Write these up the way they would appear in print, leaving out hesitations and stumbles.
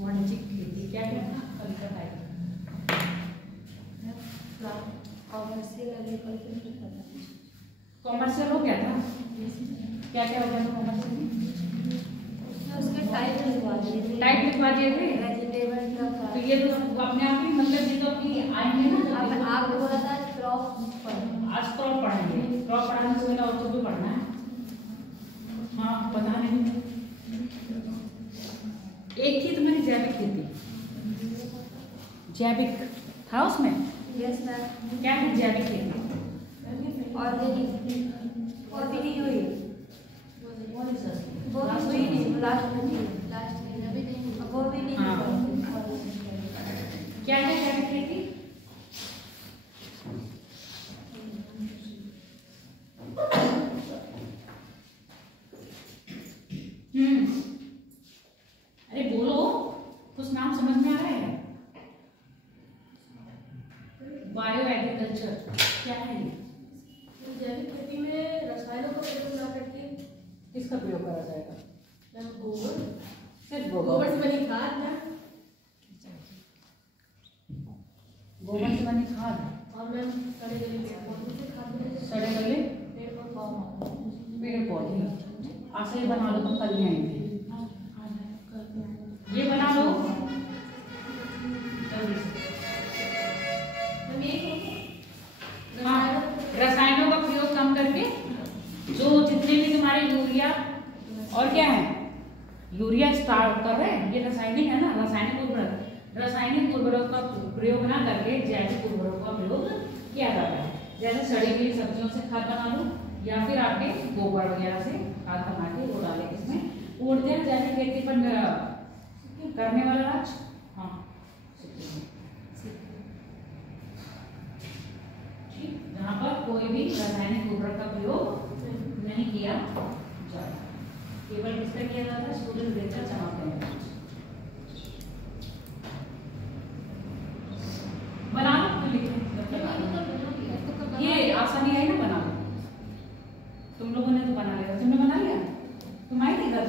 वाणिज्यिक खेती क्या क्या था कल का टाइम? कॉमर्शियल हो गया था। क्या क्या हो गया था कॉमर्शियल में? उसके टाइप लिखवा दिए थे। टाइप लिखवा दिए थे। वेजिटेबल का तो ये तो अपने आप ही मतलब ये तो अपनी आएंगे ना। अब आपको बोला था क्रॉप आज क्रॉप पढ़ेंगे। क्रॉप पढ़ाने से पहले और तो भी पढ़ना है। हाँ पता नहीं एक थी तुम्हारी जैविक खेती, जैविक था उसमें? Yes ma'am. क्या है जैविक खेती? ऑर्गेनिक और भी नहीं हुई, वो भी नहीं, लास्ट में थी, वो भी नहीं। क्या है जैविक खेती? अरे बोलो, कुछ नाम समझ में आ रहा है? बायो एग्रीकल्चर क्या है ये? जैविक खेती में रसायनों का प्रयोग ना करके किसका प्रयोग करा जाएगा? गोबर, सिर्फ गोबर से बनी खाद ना, गोबर से बनी खाद और मैम सड़े गले पेड़ पौधों से खाद बनाई, सड़े गले पेड़ पौधे ऐसे ही बना लो तो कल ही आएंगे। ये बना लो हाँ, रसायनों का प्रयोग कम करके जो जितने भी तुम्हारे यूरिया और क्या है, यूरिया स्टार्ट कर रहे हैं, ये रासायनिक है ना, रासायनिक उर्वरक का प्रयोग ना करके जैविक उर्वरक का प्रयोग किया जाता है। जैसे सड़ी हुई सब्जियों से खाद बना लो या फिर आपके गोबर वगैरह से खाद बना के वो डाले इसमें उड़ते हैं। जैविक खेती पर करने वाला राज हाँ ठीक, जहाँ पर कोई भी रासायनिक उर्वरक का प्रयोग नहीं किया जाए, केवल किसका किया जाता है? सूर्य देकर चमकते हैं। बना लो ये आसानी आई ना, बना लो। तुम लोगों ने तो बना लिया, तुमने बना लिया, तुम आई थी घर?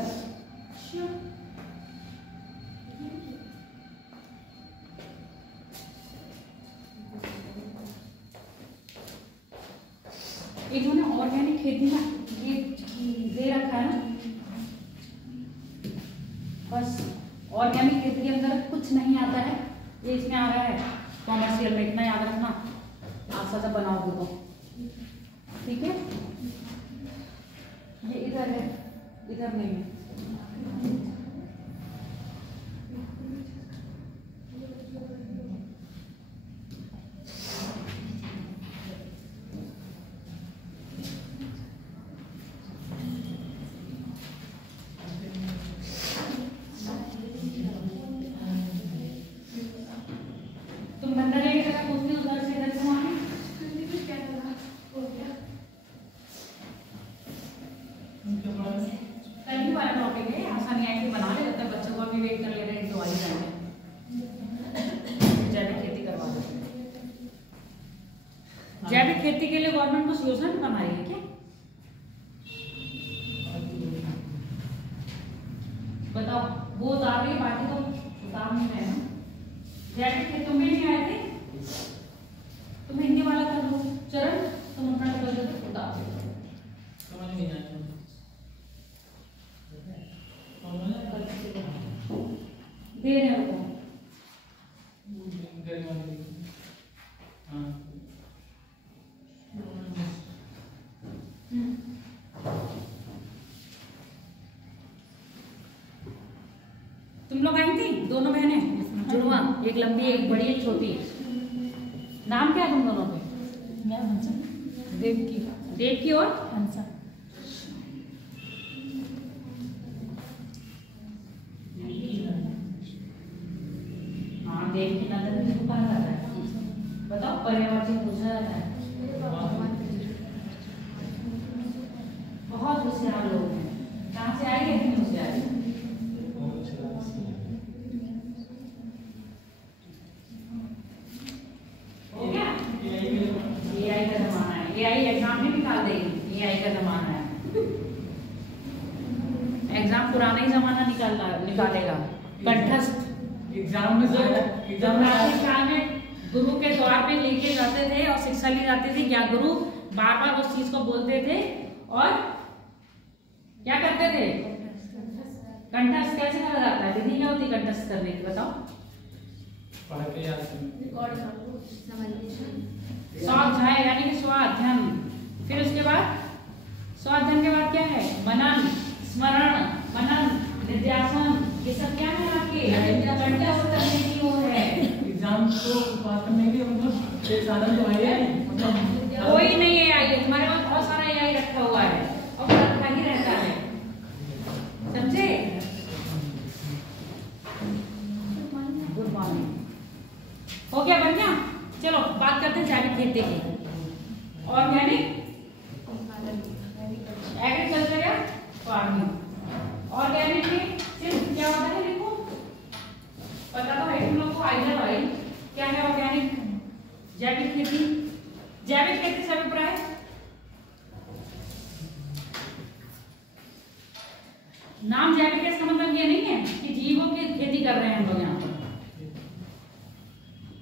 इन्होंने ऑर्गेनिक खेती में ये दे रखा है ना, बस ऑर्गेनिक खेती के अंदर कुछ नहीं आता है, ये इसमें आ रहा है कॉमर्शियल में। इतना याद रखना, आप सजा बनाओगे तो ठीक है। ये इधर है, इधर नहीं है। तुम बंदा लेके जरा पूछने उधर से इधर से वहां कल ही वाला टॉपिक है, आसानी आई थी बना ले, जब तक बच्चों को अभी वेट कर ले रहे हैं तो आई जाएंगे। जैविक खेती करवा देते हैं। जैविक खेती के लिए गवर्नमेंट कुछ योजना भी बना रही है क्या? बताओ, वो उतार रही है, बाकी तो उतार नहीं रहे ना। जैविक खेती में नहीं आए थे, तुम हिंदी वाला कर लो चरण, तुम अपना कर दो, उतार दो। दे रहे हो तुम लोग आई थी दोनों बहनें जुड़वा, एक लंबी एक बड़ी एक छोटी। नाम क्या है तुम दोनों के? देवकी। देवकी और हंसा। हाँ देवकी नंदन भी दुकान रहता है। बताओ पर्यावरण पूछा जाता है। बहुत होशियार लोग हैं। कहाँ से आए? इतनी होशियारी। हो गया? एआई का जमाना है। एआई एग्जाम नहीं निकाल देगी। एआई का जमाना है। एग्जाम पुराना ही जमाना निकालेगा। कंठस्थ एग्जाम में प्राचीन काल में गुरु के द्वार पे लेके जाते थे और शिक्षा ली जाती थी। क्या गुरु बार बार उस चीज को बोलते थे और क्या करते थे? कंठस्थ कैसे करा जाता है? विधि क्या होती कंठस्थ करने की, बताओ? पढ़ के याद स्वाध्याय यानी कि स्वाध्ययन। फिर उसके बाद स्वाध्ययन के बाद क्या है? मनन, स्मरण, मनन, निध्यासन। ये सब क्या है आपके कंठस्थ करने की वो है। एग्जाम को पास करने के मतलब एक साधन तो है मतलब कोई नहीं है आई, तुम्हारे पास बहुत सारा AI रखा हुआ है और रखा ही रहता है, समझे? Good morning. हो गया बढ़िया। चलो बात करते हैं जैविक खेती की। ऑर्गेनिक एग्रीकल्चर या फार्मिंग। ऑर्गेनिक में सिर्फ क्या होता है? देखो पता तो है तुम लोग को, आइडिया भाई क्या है ऑर्गेनिक? जैविक खेती। जैविक खेती से अभिप्राय नाम जैविक है, इसका मतलब ये नहीं है कि जीवों की खेती कर रहे हैं हम लोग यहाँ पर।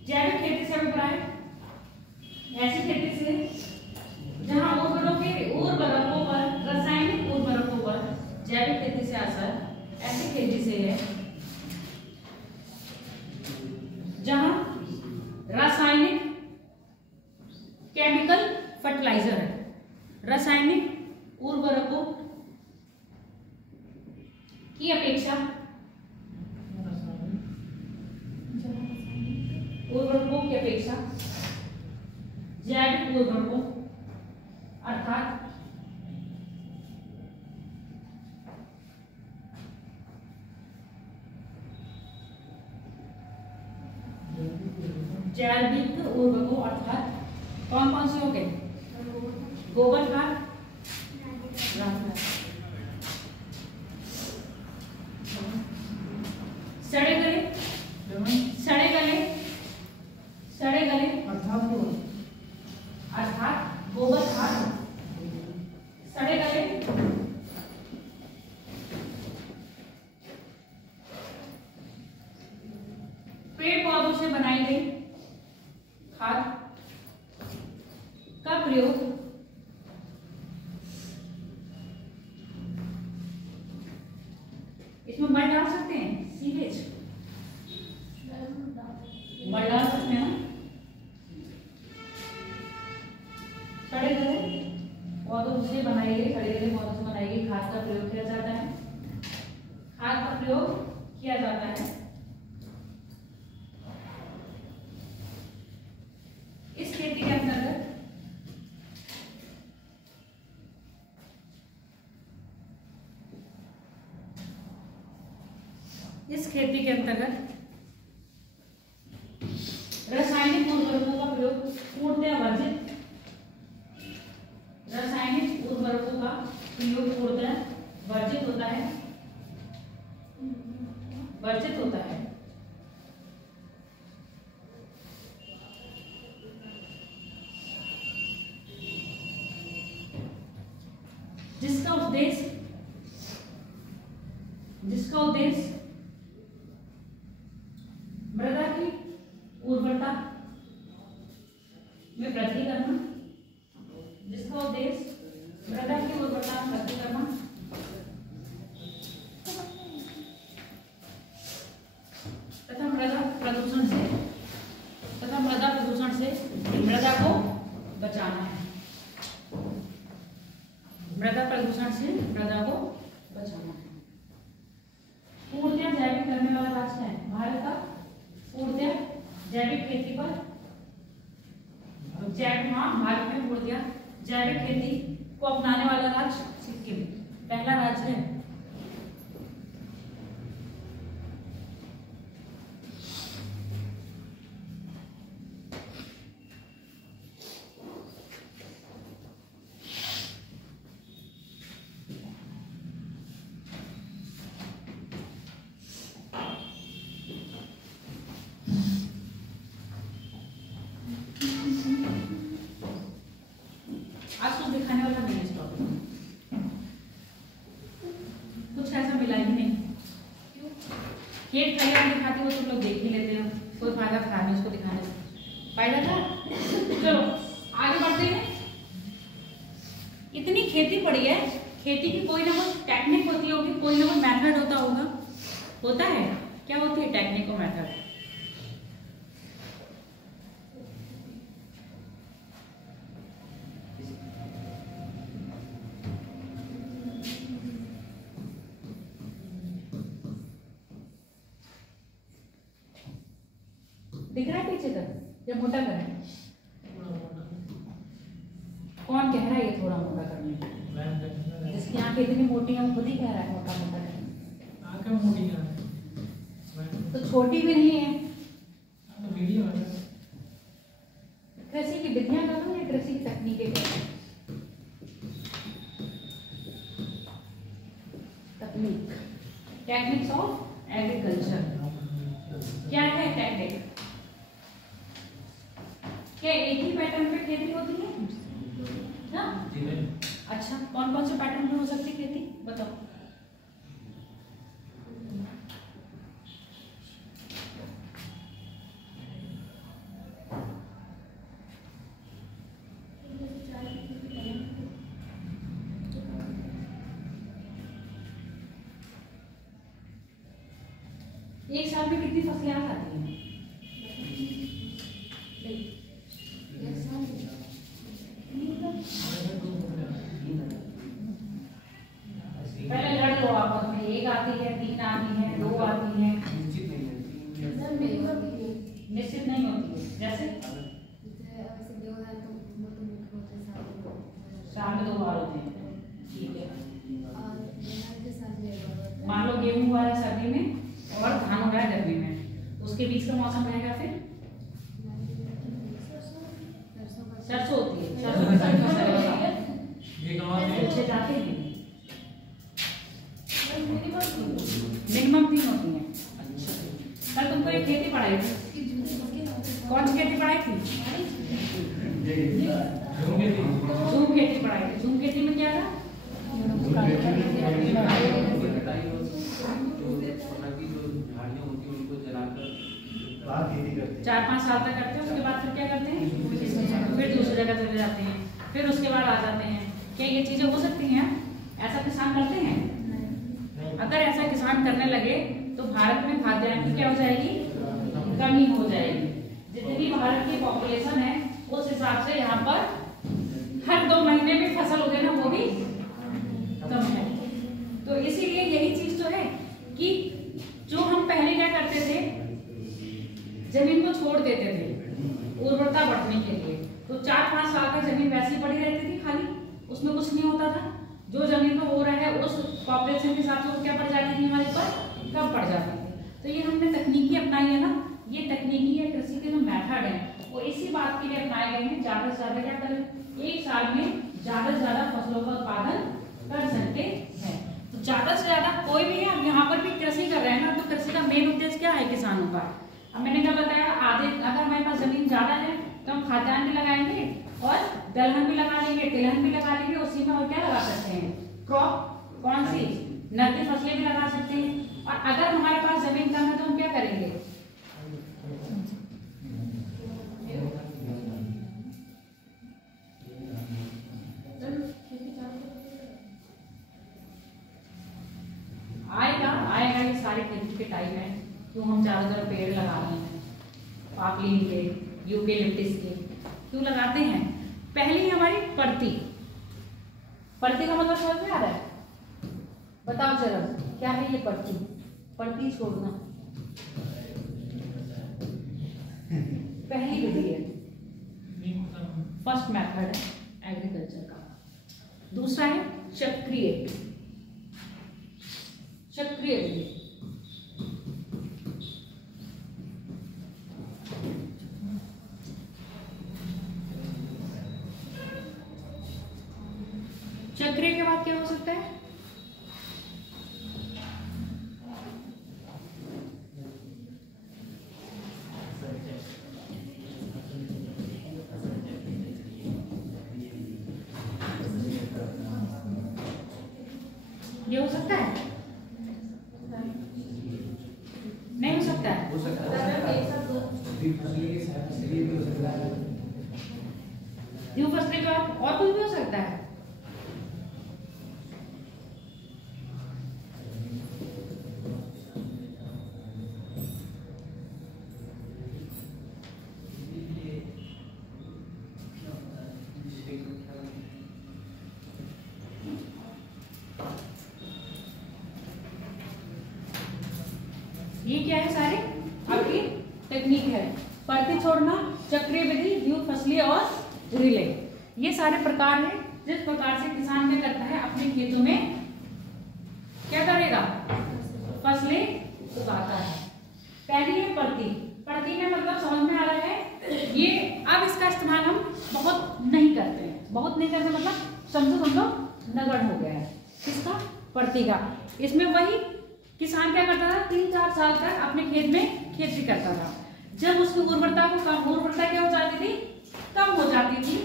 जैविक खेती से अभिप्राय ऐसी खेती से जहां उर्वरकों पर, रासायनिक उर्वरकों पर जैविक खेती से असर ऐसी खेती से है जहां रासायनिक केमिकल फर्टिलाइजर है, रासायनिक उर्वरकों की अपेक्षा जैविक उर्वरकों अर्थात जैविक उर्वरकों अर्थात कौन कौन से हो गए? गोबर खाद, सड़े गले अर्थात गोबर खाद, सड़े गले, पेड़ पौधों से बनाई गई खाद का प्रयोग इसमें मल डाल सकते हैं, सीवेज मल डाल सकते हैं ना। सड़े गले पौधों से बनाई गई, सड़े गले पौधों से बनाई गई खाद का प्रयोग किया जाता है। खाद का प्रयोग किया जाता है इस खेती के अंतर्गत। इस खेती के अंतर्गत रासायनिक उर्वरकों का प्रयोग पूर्णतः वर्जित, रासायनिक उर्वरकों का प्रयोग पूर्णतः वर्जित होता है, वर्जित होता है। जिसका उद्देश्य मृदा की उर्वरता में वृद्धि करना, जिसका उद्देश्य मृदा की उर्वरता में वृद्धि करना तथा मृदा प्रदूषण से मृदा को बचाना है। मृदा प्रदूषण से मृदा को बचाना है। पूर्णतः जैविक करने वाला राज्य है भारत का। पूर्णतः जैविक खेती पर भारत में पूर्णतः जैविक खेती को अपनाने वाला राज्य सिक्किम पहला राज्य है। आज तो दिखाने वाला मैंने इस टॉपिक खेत खलियान दिखाती हो तुम लोग देख ही लेते हो, कोई फायदा था नहीं उसको दिखाने से, फायदा था। चलो आगे बढ़ते हैं। इतनी खेती पड़ी है, खेती की कोई ना कोई टेक्निक होती होगी, कोई ना कोई मेथड होता होगा, होता है। क्या होती है टेक्निक और मेथड? दिख रहा है पीछे तक या मोटा करें? कौन कह रहा है ये थोड़ा मोटा करने? जिसकी आंखें इतनी मोटी है वो खुद ही कह रहा है मोटा मोटा करने। आंखें मोटी है तो छोटी भी नहीं है। तो वीडियो है। कृषि की विधियां करो या कृषि की तकनीकें करो? तकनीक, टेक्निक्स ऑफ एग्रीकल्चर। क्या है टेक्निक? क्या एक ही पैटर्न पे खेती होती है ना? अच्छा, कौन कौन से पैटर्न में हो सकती है खेती बताओ? एक साल में कितनी फसलें आ जाती हैं? पहले लड़ लो आपस में, एक आती है, 3 आती है, 2 आती है, निश्चित नहीं होती है। जैसे साल में 2 बार होते हैं, ठीक है। मान लो गेहूं हुआ है सर्दी में और धान हो रहा है गर्मी में, उसके बीच का मौसम रहेगा फिर सरसों होती है। सरसों जाते हैं मिनिमम 3 होती हैं। अच्छा, कल तुमको एक खेती पढ़ाई थी, कौन सी खेती पढ़ाई थी? झूम खेती पढ़ाई थी। झूम खेती में क्या था? 4-5 साल तक करते हैं, उसके बाद फिर क्या करते हैं? फिर दूसरी जगह चले जाते हैं, फिर उसके बाद आ जाते हैं। क्या ये चीजें हो सकती हैं? ऐसा किसान करते हैं? अगर ऐसा किसान करने लगे तो भारत में खाद्यान्न की क्या हो जाएगी? कमी हो जाएगी। जितनी भारत की पॉपुलेशन है उस हिसाब से यहाँ पर हर 2 महीने में फसल उगे ना, वो भी कम है। तो इसीलिए यही चीज तो है कि जो हम पहले क्या करते थे, जमीन को छोड़ देते थे उर्वरता बढ़ने के लिए, तो 4-5 साल तक जमीन वैसी पड़ी रहती थी खाली, उसमें कुछ नहीं होता था। जो जमीन में हो रहा है उस पॉपुलेशन के हिसाब से वो क्या पड़ जाती थी हमारे पर, कम पड़ जाती थी। तो ये हमने तकनीकी अपनाई है ना, ये तकनीकी है कृषि के जो मेथड है वो इसी बात के लिए अपनाए गए हैं, ज्यादा से ज्यादा क्या करें, एक साल में ज्यादा से ज्यादा फसलों का उत्पादन कर सकते हैं। तो ज्यादा से ज्यादा कोई भी है, अब यहाँ पर भी कृषि कर रहे हैं ना, तो कृषि का मेन उद्देश्य क्या है किसानों का? अब मैंने क्या बताया, आधे अगर हमारे पास जमीन ज्यादा है तो हम खाद्यान्न भी लगाएंगे और दलहन भी लगा लेंगे, तिलहन भी लगा लेंगे, उसी में और क्या लगा सकते हैं, क्रॉप कौन सी, नकदी फसलें भी लगा सकते हैं। और अगर हमारे पास जमीन कम है तो हम क्या करेंगे, आएगा ये सारी खेती के टाइम है, क्यों हम चारों तरफ पेड़ लगा रहे हैं, पापली के, यूकेलिप्टस के, क्यों लगाते हैं? पहली हमारी परती, परती का मतलब समझ में आ रहा है? बताओ जरा क्या है ये परती? परती छोड़ना पहली विधि है, फर्स्ट मेथड है एग्रीकल्चर का। दूसरा है चक्रीय, चक्रीय विधि। चक्रीय के बाद क्या हो सकता है? ये हो सकता है सकता है? हो सकता है एक साथ दो द्विफसली के बाद और कुछ भी हो सकता है? ये क्या है? सारे आपकी टेक्निक है। परती छोड़ना, चक्रीय विधि, द्विफसली और रिले, ये सारे प्रकार हैं जिस प्रकार से किसान क्या करता है, अपने खेतों में क्या करेगा, फसलें उगाता है। पहली है परती। परती में मतलब समझ में आ रहा है ये। अब इसका इस्तेमाल हम बहुत नहीं करते हैं, बहुत नहीं करते मतलब समझो नगण्य हो गया है। किसका? परती का। इसमें वही किसान क्या करता था, 3-4 साल तक अपने खेत में खेती करता था। जब उसकी उर्वरता क्या हो जाती थी, कम हो जाती थी,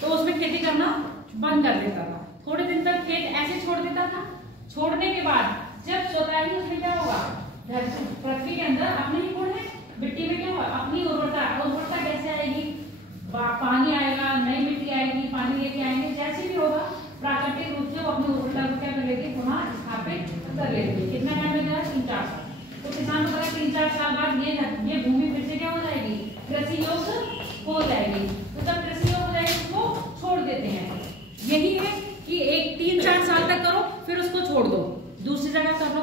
तो उसमें खेती करना बंद कर देता था। थोड़े दिन तक खेत ऐसे छोड़ देता था। छोड़ने के बाद जब स्वतः ही उसमें क्या होगा, पृथ्वी के अंदर अपने ही गुण है, मिट्टी में क्या होगा, अपनी उर्वरता कैसे आएगी, पानी आएगा, नई मिट्टी आएगी, पानी लेके आएंगे, जैसे भी होगा प्राकृतिक रूप से वो अपनी उर्वरता को क्या कर लेगी, पुनः स्थापित कर लेगी। कितना टाइम लगेगा? 3-4 साल। तो किसान को पता है 3-4 साल बाद ये भूमि फिर से क्या हो जाएगी, कृषि योग्य हो जाएगी। तो जब कृषि योग्य हो जाएगी उसको छोड़ देते हैं। यही है कि 3-4 साल तक करो, फिर उसको छोड़ दो, दूसरी जगह कर लो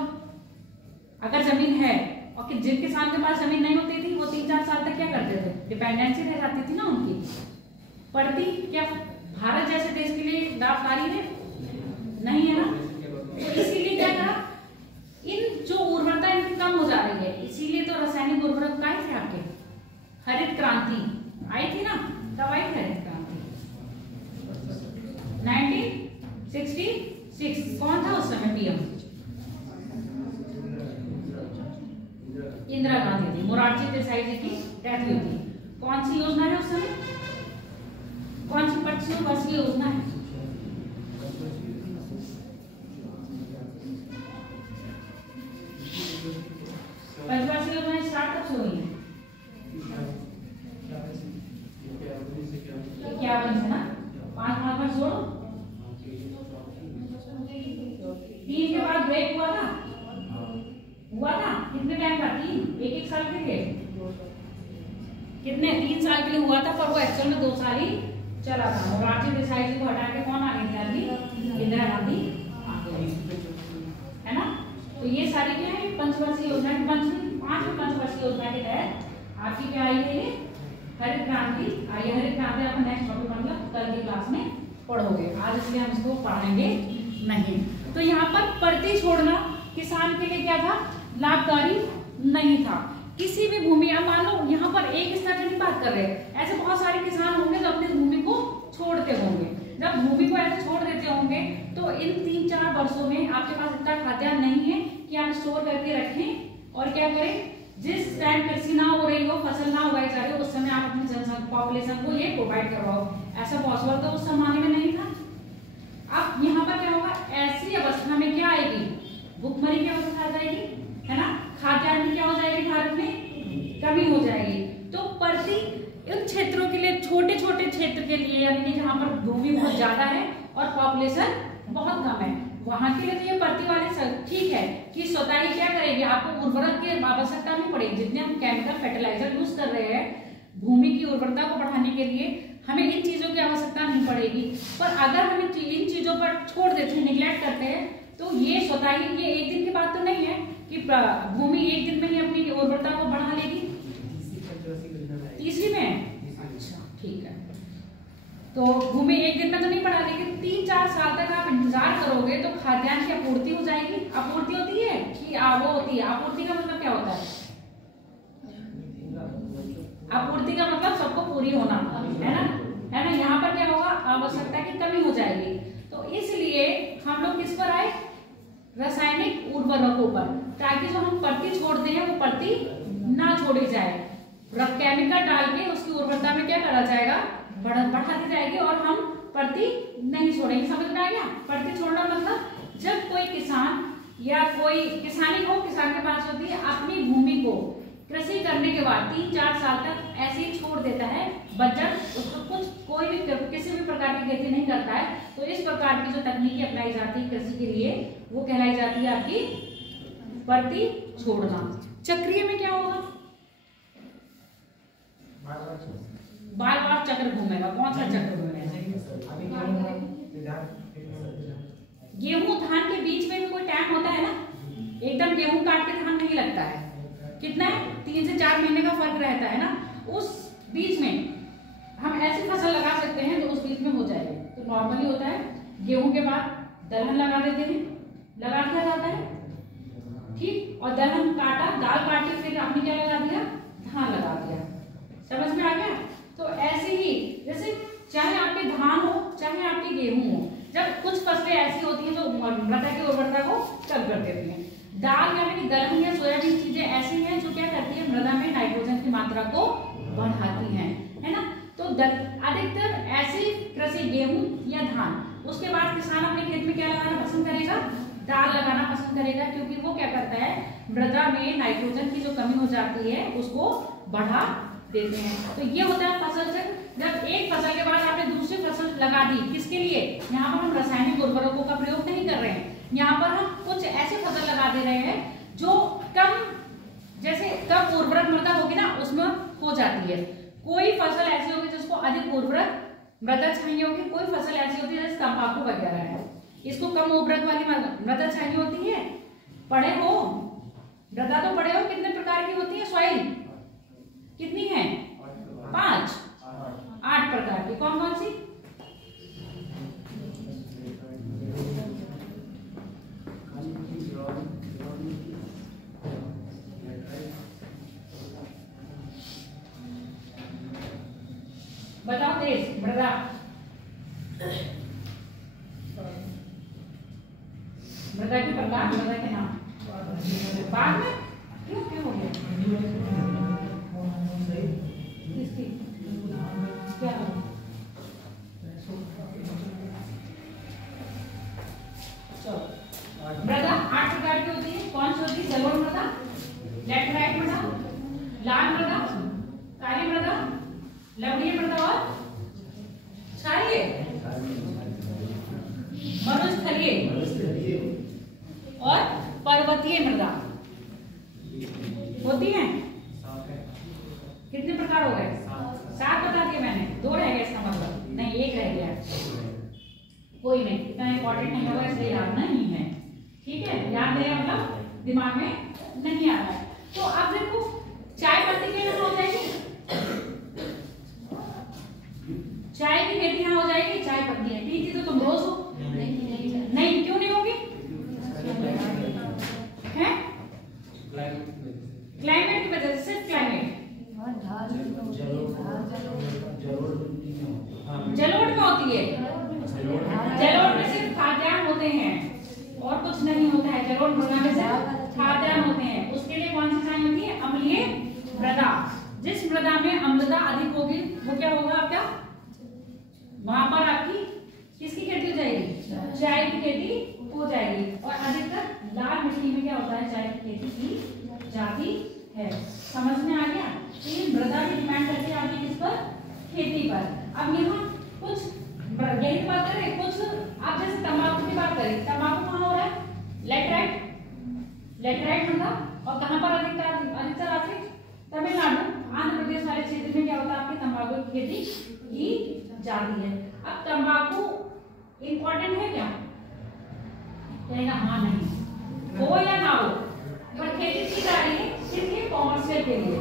अगर जमीन है। और कि जिन किसान के पास जमीन नहीं होती थी वो 3-4 साल तक क्या करते थे, डिपेंडेंसी रह जाती थी ना उनकी। पड़ती क्या भारत जैसे देश के लिए लाभकारी है? नहीं है ना। तो इसीलिए क्या करा, इन जो उर्वरता इनकी कम हो जा रही है, इसीलिए तो रासायनिक उर्वरक आए थे आपके। हरित क्रांति आई थी ना, कब आई थी हरित क्रांति? 1966। कौन था उस समय पीएम? इंदिरा गांधी थी। मोरारजी देसाई जी की डेथ हुई थी। कौन सी योजना है उस समय? कौन सी 25 वर्ष की योजना है? पंचवर्षीय योजना स्टार्ट कब से हुई है? 51 से ना। 5 वर्ष जोड़ो, 3 के बाद ब्रेक हुआ था कितने टाइम का? 3 1-1 साल के थे। कितने? 3 साल के लिए हुआ था, पर वो एक्चुअल में 2 साल ही चला था। मोरारजी देसाई जी को हटा के कौन आ गई थी? इंदिरा गांधी आ गई, है ना। तो ये सारी क्या है, पंचवर्षीय योजना की 5वीं पंचवर्षीय योजना के तहत आपकी क्या आई है, ये हरित क्रांति आई। हरित क्रांति आप नेक्स्ट टॉपिक मतलब कल की क्लास में पढ़ोगे, आज इसलिए हम इसको पढ़ाएंगे नहीं। तो यहाँ पर परती छोड़ना किसान के लिए क्या था, लाभकारी नहीं था। किसी भी भूमि, अब मान लो यहाँ पर एक स्तर की बात कर रहे हैं, ऐसे बहुत सारे किसान होंगे जो अपनी भूमि को छोड़ते होंगे। जब भूमि को ऐसे छोड़ देते होंगे तो इन 3-4 वर्षों में आपके पास इतना खाद्यान्न नहीं है कि आप स्टोर करके रखें और क्या करें, जिस टाइम कृषि ना हो रही हो, फसल ना उगाई जा रही हो, उस समय आप अपनी जनसंख्या पॉपुलेशन को ये प्रोवाइड करवाओ। ऐसा पॉसिबल तो उस जमाने में नहीं था। अब यहाँ पर क्या होगा, ऐसी अवस्था में क्या आएगी, भुखमरी की अवस्था आ जाएगी, है ना। खाद्यान्न की क्या हो जाएगी, भारत में कमी हो जाएगी। तो परती इन क्षेत्रों के लिए, छोटे छोटे क्षेत्र के लिए, यानी कि जहाँ पर भूमि बहुत ज्यादा है और पॉपुलेशन बहुत कम है, वहां के लिए तो ये परती वाले ठीक है कि स्वतः ही क्या करेगी, आपको उर्वरक की आवश्यकता नहीं पड़ेगी। जितने हम केमिकल फर्टिलाइजर यूज कर रहे हैं भूमि की उर्वरता को बढ़ाने के लिए, हमें इन चीजों की आवश्यकता नहीं पड़ेगी। पर अगर हम इन चीजों पर छोड़ देते हैं, निग्लेक्ट करते हैं, तो ये स्वतः ही, ये एक दिन की बात तो नहीं है कि भूमि एक दिन में ही अपनी उर्वरता को बढ़ा लेगी। तीसरी में, अच्छा ठीक है। तो भूमि एक दिन में तो नहीं बढ़ा, लेकिन 3-4 साल तक आप इंतजार करोगे तो खाद्यान्न की आपूर्ति हो जाएगी। आपूर्ति होती है कि वो होती है, आपूर्ति का मतलब क्या होता है, आपूर्ति का मतलब सबको पूरी होना, है ना, है ना। यहाँ पर क्या होगा, आवश्यकता की कमी हो जाएगी। तो इसलिए हम लोग किस पर आए, रासायनिक उर्वरकों पर, ताकि जो हम परती छोड़ते हैं वो परती ना छोड़ी जाए। केमिकल डाल के उसकी उर्वरता में क्या करा जाएगा, बढ़ा दी जाएगी और हम परती नहीं छोड़ेंगे। समझ में आ गया। परती छोड़ना मतलब जब कोई किसान या कोई किसानी हो, किसान के पास होती है, अपनी भूमि को कृषि करने के बाद 3-4 साल तक ऐसे ही छोड़ देता है बंजर, उसको कुछ कोई भी किसी भी प्रकार की खेती नहीं करता है, तो इस प्रकार की जो तकनीकी अपनाई जाती है कृषि के लिए वो कहलाई जाती है आपकी परती छोड़ना। चक्रीय में क्या होगा? बार बार चक्र घूमेगा। कौन सा चक्र घूमेगा? गेहूं धान के बीच में भी कोई टाइम होता है ना, एकदम गेहूं काट के धान नहीं लगता है, कितना है 3 से 4 महीने का फर्क रहता है ना, उस बीच में हम ऐसी फसल लगा सकते हैं जो उस बीच में हो जाएगी। तो नॉर्मली होता है गेहूं के बाद दलहन लगा देते हैं, लगा दिया जाता है, ठीक, और दलहन काटा, दाल काटी, फिर आपने क्या लगा दिया? धान लगा दिया। समझ में आ गया? तो ऐसे ही जैसे चाहे आपके धान हो चाहे आपकी गेहूं हो, जब कुछ फसलें ऐसी होती हैं जो मृदा की उर्वरता को कम कर देती हैं, दाल यानी कि दलहन या सोयाबीन चीजें ऐसी हैं जो क्या करती है मृदा में नाइट्रोजन की मात्रा को बढ़ाती हैं, है ना। तो अधिकतर ऐसी कृषि गेहूं या धान, उसके बाद किसान अपने खेत में क्या लगाना पसंद करेगा? दाल लगाना पसंद करेगा, क्योंकि वो क्या करता है मृदा में नाइट्रोजन की जो कमी हो जाती है उसको बढ़ा देते हैं। तो ये होता है फसल चक्र। जब एक फसल के बाद आपने दूसरी फसल लगा दी, किसके लिए? यहाँ पर हम रासायनिक उर्वरकों का प्रयोग नहीं कर रहे हैं, यहाँ पर हम कुछ ऐसे फसल लगा दे रहे हैं जो कम, जैसे कम उर्वरक मृदा होगी ना उसमें हो जाती है। कोई फसल ऐसी होगी जिसको अधिक उर्वरक मृदा चाहिए होगी, कोई फसल ऐसी होती है जैसे तंबाकू वगैरह है, इसको कम उर्वरक वाली मृदा चाहिए होती है। पढ़े हो मृदा, तो पढ़े हो कितने प्रकार की होती है सॉइल? कितनी है? 8 प्रकार की। कौन कौन सी? बताओ देश मृदा। मृदा के प्रकार, मृदा के नाम बाद में क्यों हो गया? किसकी क्या मृदा 8 प्रकार की होती है। कौन सी होती है? जलोढ़ मृदा, लैटेराइट मृदा, लाल मृदा, काली मृदा, लवणीय मृदा और क्षारीय, मरुस्थलीय और पर्वतीय मृदा होती है। कितने प्रकार हो गए? 7 बता दिए मैंने, 2 रह गए, इसका मतलब नहीं 1 रह गया। कोई नहीं, इतना इंपॉर्टेंट नहीं होगा इसलिए याद नहीं है, ठीक है। याद है मतलब दिमाग में नहीं आ रहा है। तो अब देखो चाय पत्ती की हो जाएगी, चाय की खेती यहाँ हो जाएगी, चाय पत्ती है, ठीक है। तो तुम रोज हो नहीं, क्यों नहीं होगी? है क्लाइमेट की वजह से, सिर्फ क्लाइमेट। जलोढ़ में होती है, जलोढ़ में सिर्फ खाद्यान्न होते हैं और कुछ नहीं होता है। जलोढ़ मृदा में सिर्फ खाद्यान्न होते हैं। उसके लिए कौन सी चाय होती है? अम्लीय मृदा। जिस मृदा में अम्लता अधिक होगी वो क्या होगा आपका? वहां पर आपकी किसकी खेती हो जाएगी? चाय की खेती हो जाएगी। और अधिकतर लाल मिट्टी में क्या होता है? चाय की खेती की जाती है। समझ में आ गया? तो मृदा की डिमांड करती है आपकी किस पर? खेती पर। अब यहाँ कुछ यही बात करें, कुछ आप जैसे तंबाकू की बात करें, तंबाकू कहाँ हो रहा है? लैटेराइट, लैटेराइट मृदा। और कहाँ पर अधिकतर आपके? तमिलनाडु, आंध्र प्रदेश वाले क्षेत्र में क्या होता है? आपकी तंबाकू की खेती की जाती है। अब तंबाकू इंपॉर्टेंट है क्या? कहेगा हाँ नहीं, हो या ना हो, पर खेती की जा रही है सिर्फ कॉमर्शियल के लिए।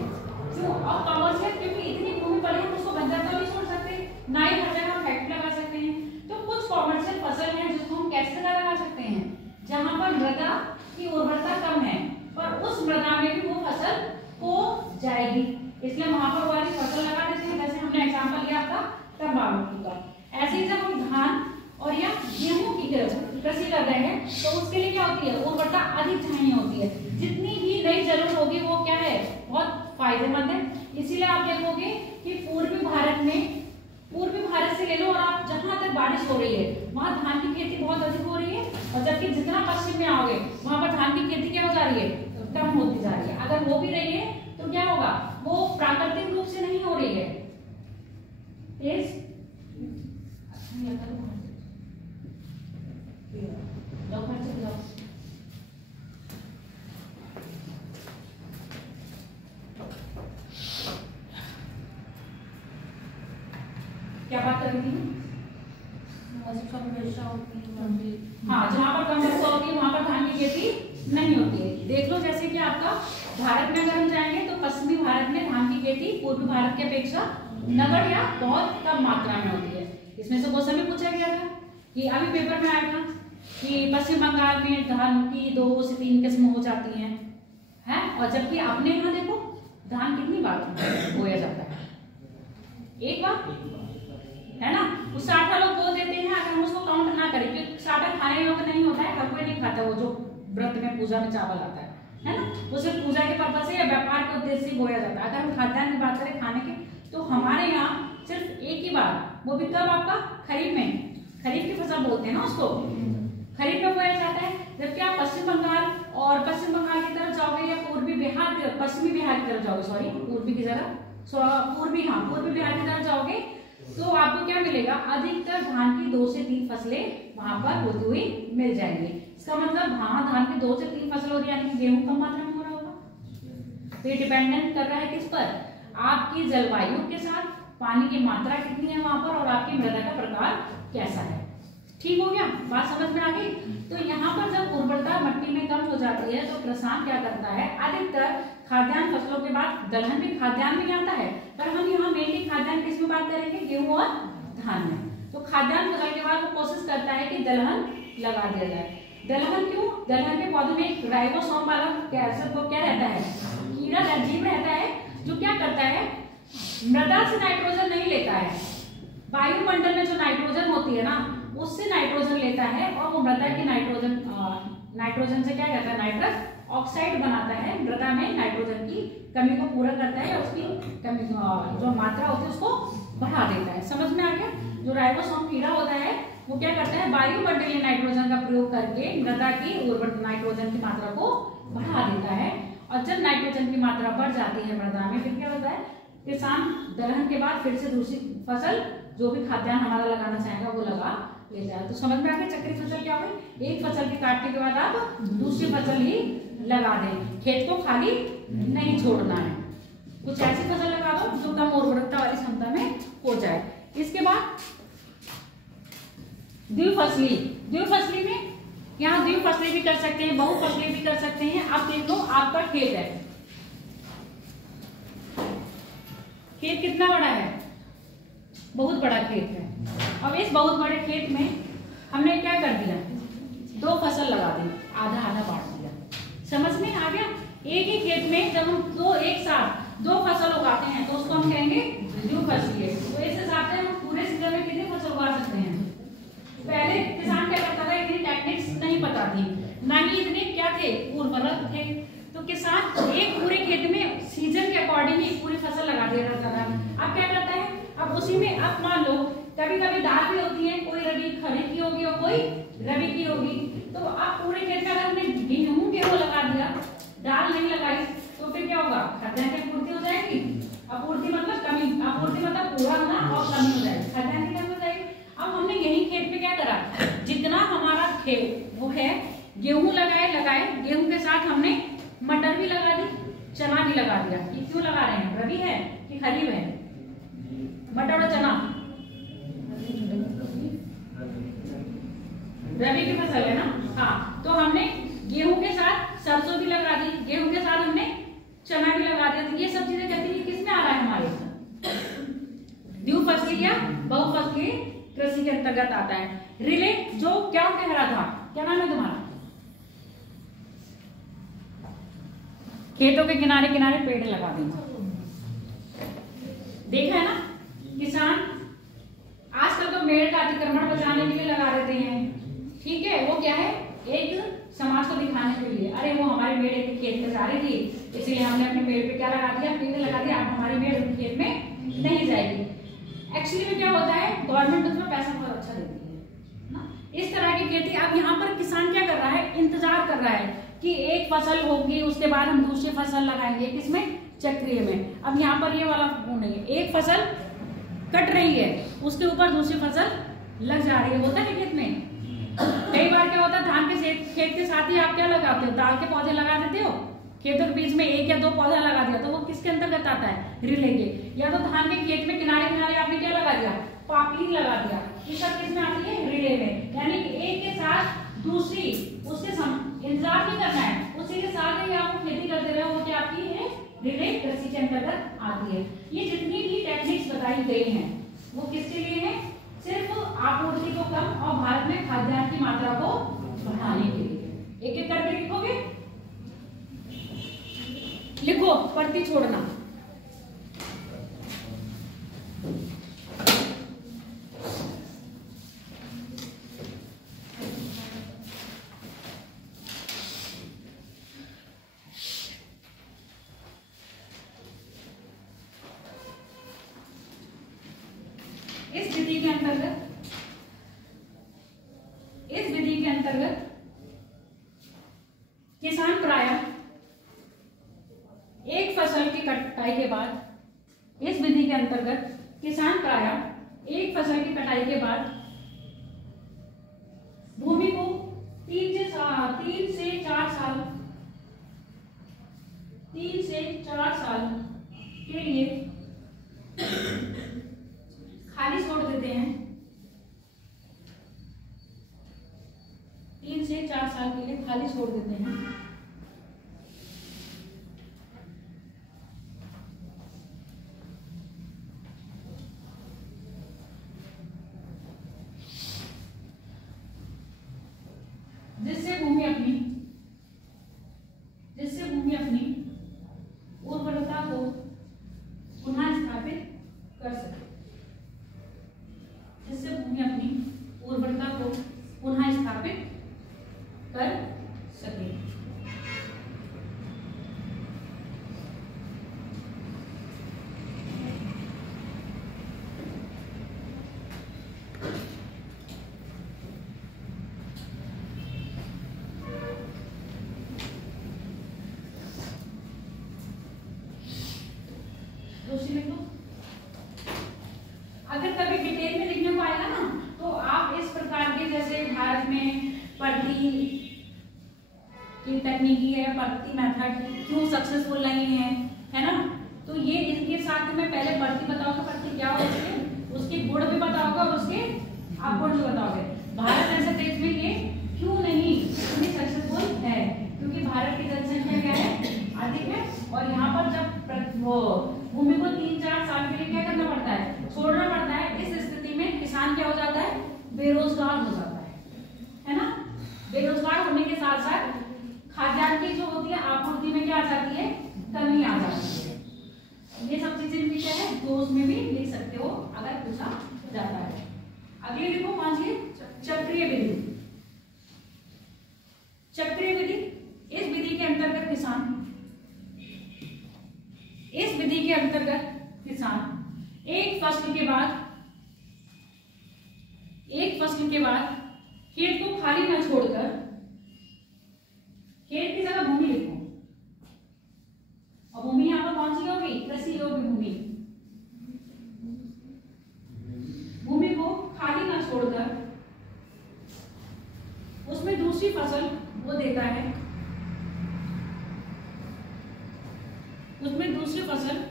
क्यों? और कॉमर्शियल क्योंकि इतनी भूमि पड़ी है, उसको बंजर तो नहीं छोड़ सकते, ना ही हर जगह हम फैक्ट्री लगा सकते हैं। तो कुछ कॉमर्शियल फसल है जिसको हम कैसे जगह लगा सकते हैं? जहां पर मृदा की उर्वरता कम है, पर उस मृदा में भी वो फसल हो जाएगी, इसलिए वहां पर वाली फसल लगा देते हैं। जैसे हमने एग्जाम्पल लिया आपका तंबाकू का। ऐसे ही जब हम धान और या गेहूं की कृषि कर रहे हैं तो उसके लिए क्या होती है? उर्वरता अधिक चाहिए होती है। जितनी भी नई जरूरत होगी वो क्या है? बहुत फायदेमंद है। इसीलिए आप देखोगे कि पूर्वी भारत में पूर्वी भारत से ले लो और आप जहां तक बारिश हो रही है वहां धान की खेती बहुत अधिक हो रही है, और जबकि जितना पश्चिम में आओगे वहां पर धान की खेती क्या हो जा रही है, कम होती जा रही है। अगर हो भी रही है तो क्या होगा, वो प्राकृतिक रूप से नहीं हो रही है। क्या बात कर रही थी? हाँ, जहाँ पर कम वर्षा होती है वहां पर धान की खेती नहीं होती है। देख लो, जैसे कि आपका भारत में अगर हम जाएंगे तो पश्चिमी भारत में धान की खेती पूर्वी भारत की अपेक्षा नगण्य या बहुत कम मात्रा में होती है। इसमें से क्वेश्चन भी पूछा गया था कि अभी पेपर में आया था कि पश्चिम बंगाल में धान की 2 से 3 किस्म हो जाती हैं, और जबकि अपने यहाँ देखो धान कितनी बार बोया जाता है, एक बार, है ना। वो 60 लोग बो देते हैं, अगर हम उसको काउंट ना करें, क्योंकि 60 खाने योग्य नहीं होता है, हर कोई नहीं खाता वो जो व्रत में पूजा में चावल आता है ना, वो सिर्फ पूजा के पर्पज से या व्यापार के उद्देश्य से बोया जाता है। अगर हम खाद्यान्न की बात करें खाने की, तो हमारे यहाँ सिर्फ एक ही बार, वो भी कब, आपका खरीफ में, खरीफ की फसल बोलते हैं ना उसको, खरीफ में बोया जाता है। जबकि आप पश्चिम बंगाल की तरफ जाओगे या पूर्वी बिहार, पश्चिमी बिहार की तरफ जाओगे, सॉरी पूर्वी की जगह, पूर्वी बिहार की तरफ जाओगे तो आपको क्या मिलेगा, अधिकतर धान की 2 से 3 फसलें वहां पर होती हुई मिल जाएंगी। इसका मतलब वहां धान की 2 से 3 फसल हो रही है, यानी कि गेहूं कम मात्रा में हो रहा होगा। तो ये डिपेंडेंट कर रहा है किस पर, आपकी जलवायु के साथ, पानी की मात्रा कितनी है वहां पर, और आपकी मृदा का प्रकार कैसा है। ठीक हो गया, बात समझ में आ गई। तो यहाँ पर जब उर्वरता मट्टी में कम हो जाती है तो किसान क्या करता है, अधिकतर खाद्यान्न फसलों के बाद दलहन भी, खाद्यान्न भी आता है, पर हम यहाँ मेनली खाद्यान्न किस में बात करेंगे, गेहूं और धान में। तो खाद्यान्न फसल के बाद वो कोशिश करता है कि दलहन लगा दिया जाए। दलहन क्यों, दलहन के पौधे में एक राइबोसोम वाला कैंसर को क्या रहता है, कीड़ा जीव रहता है, जो क्या करता है, मृदा से नाइट्रोजन नहीं लेता है, वायुमंडल में जो नाइट्रोजन होती है ना उससे नाइट्रोजन लेता है, और वो मृदा की नाइट्रोजन से क्या करता है, नाइट्रस ऑक्साइड बनाता है, मृदा में नाइट्रोजन की कमी को पूरा करता है, उसकी कमी जो मात्रा होती है उसको बढ़ा देता है। समझ में आ गया। जो राइबोसोम कीड़ा होता है वो क्या करता है, वायुमंडलीय नाइट्रोजन का प्रयोग करके मृदा की उर्वरक नाइट्रोजन की मात्रा को बढ़ा देता है, और जब नाइट्रोजन की मात्रा बढ़ जाती है मृदा में, फिर क्या होता है, किसान दलहन के बाद फिर से दूसरी फसल जो भी खाद्यान्न हमारा लगाना चाहेगा वो लगा लेता है। तो समझ में आ गया चक्री फसल क्या हुई, एक फसल के काटने के बाद आप दूसरी फसल ही लगा दें, खेत को खाली नहीं छोड़ना है। कुछ ऐसी फसल लगा दो जो कम उर्वरकता वाली क्षमता में हो जाए। इसके बाद द्विफसली में, यहाँ द्विफसली भी कर सकते हैं, बहुफसली भी कर सकते हैं। आप देख लो, आपका खेत है, खेत कितना बड़ा है, बहुत बड़ा खेत है। अब इस बहुत बड़े खेत में हमने क्या कर दिया, 2 फसल लगा दी, आधा आधा बांट दिया। समझ में आ गया। एक ही खेत में जब हम एक साथ 2 फसल उगाते हैं तो उसको हम कहेंगे द्विफसलीय। तो इस हिसाब से हम पूरे सीजन में कितनी फसल उगा सकते हैं। पहले किसान क्या करता था, इतनी टेक्निक्स नहीं पता थी, ना ही इतने क्या थे, उर्वरक थे, तो किसान एक पूरे खेत में सीजन के अकॉर्डिंग ही पूरी फसल लगा दिया जाता था। अब क्या करता है, अब उसी में अब मान लो कभी कभी दाल भी होती है, कोई रबी खरीफ की होगी और कोई रबी की होगी, तो आप पूरे खेत में अगर हमने गेहूं के वो लगा दिया, दाल नहीं लगाई, तो फिर क्या होगा, खाद्यान्न की पूर्ति हो जाएगी। अपूर्ति मतलब कमी, आपूर्ति मतलब पूरा होना और कमी हो जाएगी, खाद्यान्न की कमी हो जाएगी। अब हमने यही खेत में क्या करा, जितना हमारा खेत वो है, गेहूं लगाए, गेहूं के साथ हमने मटर भी लगा दी, चना भी लगा दिया। ये क्यों लगा रहे हैं, रबी है कि खरीफ है, मटर और चना रबी की फसल है ना। हाँ, तो हमने गेहूं के साथ सरसों भी लगा दी, गेहूं के साथ हमने चना भी लगा दिया। तो ये सब चीजें कहती है किसमें आ रहा है, हमारे द्विफसली या बहुफसली कृषि के अंतर्गत आता है। रिले जो क्या कह रहा था, क्या नाम है तुम्हारा, खेतों के किनारे किनारे पेड़ लगा देना। देखा है ना, किसान आजकल तो पेड़ का अतिक्रमण बचाने के लिए लगा देते हैं, ठीक है। वो क्या है, एक समाज को दिखाने के लिए, अरे वो हमारी पेड़ एक खेत में जा रही थी, इसलिए हमने अपने पेड़ पे क्या लगा दिया, पेड़ लगा दिया, अब हमारी पेड़ खेत में नहीं जाएगी। एक्चुअली में क्या होता है, गवर्नमेंट उसमें पैसा बहुत अच्छा देती है ना। इस तरह की खेती। अब यहाँ पर किसान क्या कर रहा है, इंतजार कर रहा है कि एक फसल होगी उसके बाद हम दूसरी फसल लगाएंगे, किसमें, चक्रीय में। अब यहाँ पर ये वाला वो नहीं है, एक फसल कट रही है उसके ऊपर दूसरी फसल लग जा रही है, होता है खेत में। कई बार क्या होता है, धान के खेत के साथ ही आप क्या लगाते हो, दाल के पौधे लगा देते हो, खेतों के बीच में एक या दो पौधा लगा दिया, तो वो किसके अंतर्गत आता है, रिले के। या तो धान के खेत में किनारे किनारे आपने क्या लगा दिया, पापली लगा दिया, ये सब किसमें आती है, रिले में। यानी कि एक के साथ दूसरी, उसके इंतजार नहीं करना है, उसी के साथ ही आप खेती करते रहो, वो क्या आपकी है, रिले कृषि के अंतर्गत आती है। ये जितनी भी टेक्निक्स बताई गई हैं वो किसके लिए है, सिर्फ आपूर्ति को कम और भारत में खाद्यान्न की मात्रा को बढ़ाने के लिए। एक एक करके लिखोगे, लिखो, प्रति छोड़ना। इस विधि के अंतर्गत किसान प्रायः एक फसल की कटाई के बाद, इस विधि के अंतर्गत किसान प्रायः एक फसल की कटाई के बाद भूमि को 3 से 4 साल के लिए खाली छोड़ देते हैं। 3 से 4 साल के लिए खाली छोड़ देते हैं। जिससे भूमि अपनी उर्वरता को पुनः स्थापित कर सके, जिससे भूमि अपनी उर्वरता को पुनः स्थापित कर सके। अगर कभी डिटेल में लिखने को आएगा ना, तो आप इस प्रकार के, जैसे भारत में प्रति की तकनीकी है, प्रति मेथड क्यों सक्सेसफुल नहीं है ना, तो ये इसके साथ में पहले प्रति बताओगे, प्रति क्या होती है, उसके गुण भी बताओगे और उसके अवगुण भी बताओगे। भारत ऐसे देश में ये क्यों नहीं इतनी सक्सेसफुल है, क्योंकि भारत की जनसंख्या क्या है, अधिक है, और यहाँ पर जब वो भूमि को 3-4 साल के लिए क्या करना पड़ता है, छोड़ना पड़ता है। इस स्थिति में किसान क्या हो जाता है, बेरोजगार हो जाता है ना। बेरोजगार होने के साथ साथ खाद्यान्न की जो होती है आपूर्ति में क्या आ जाती है, कमी आ जाती है। ये सब चीजें भी क्या है, तो उसमें भी लिख सकते हो अगर पूछा जाता है। अगली लिखो 5, चक्रीय विधि। चक्रीय विधि, इस विधि के अंतर्गत किसान एक फसल के बाद खेत को खाली न छोड़कर, खेत की जगह भूमि लिखो, और भूमि यहाँ पर कौन सी होगी, कृषि योग्य भूमि। भूमि को खाली न छोड़कर उसमें दूसरी फसल वो देता है, उसमें दूसरी फसल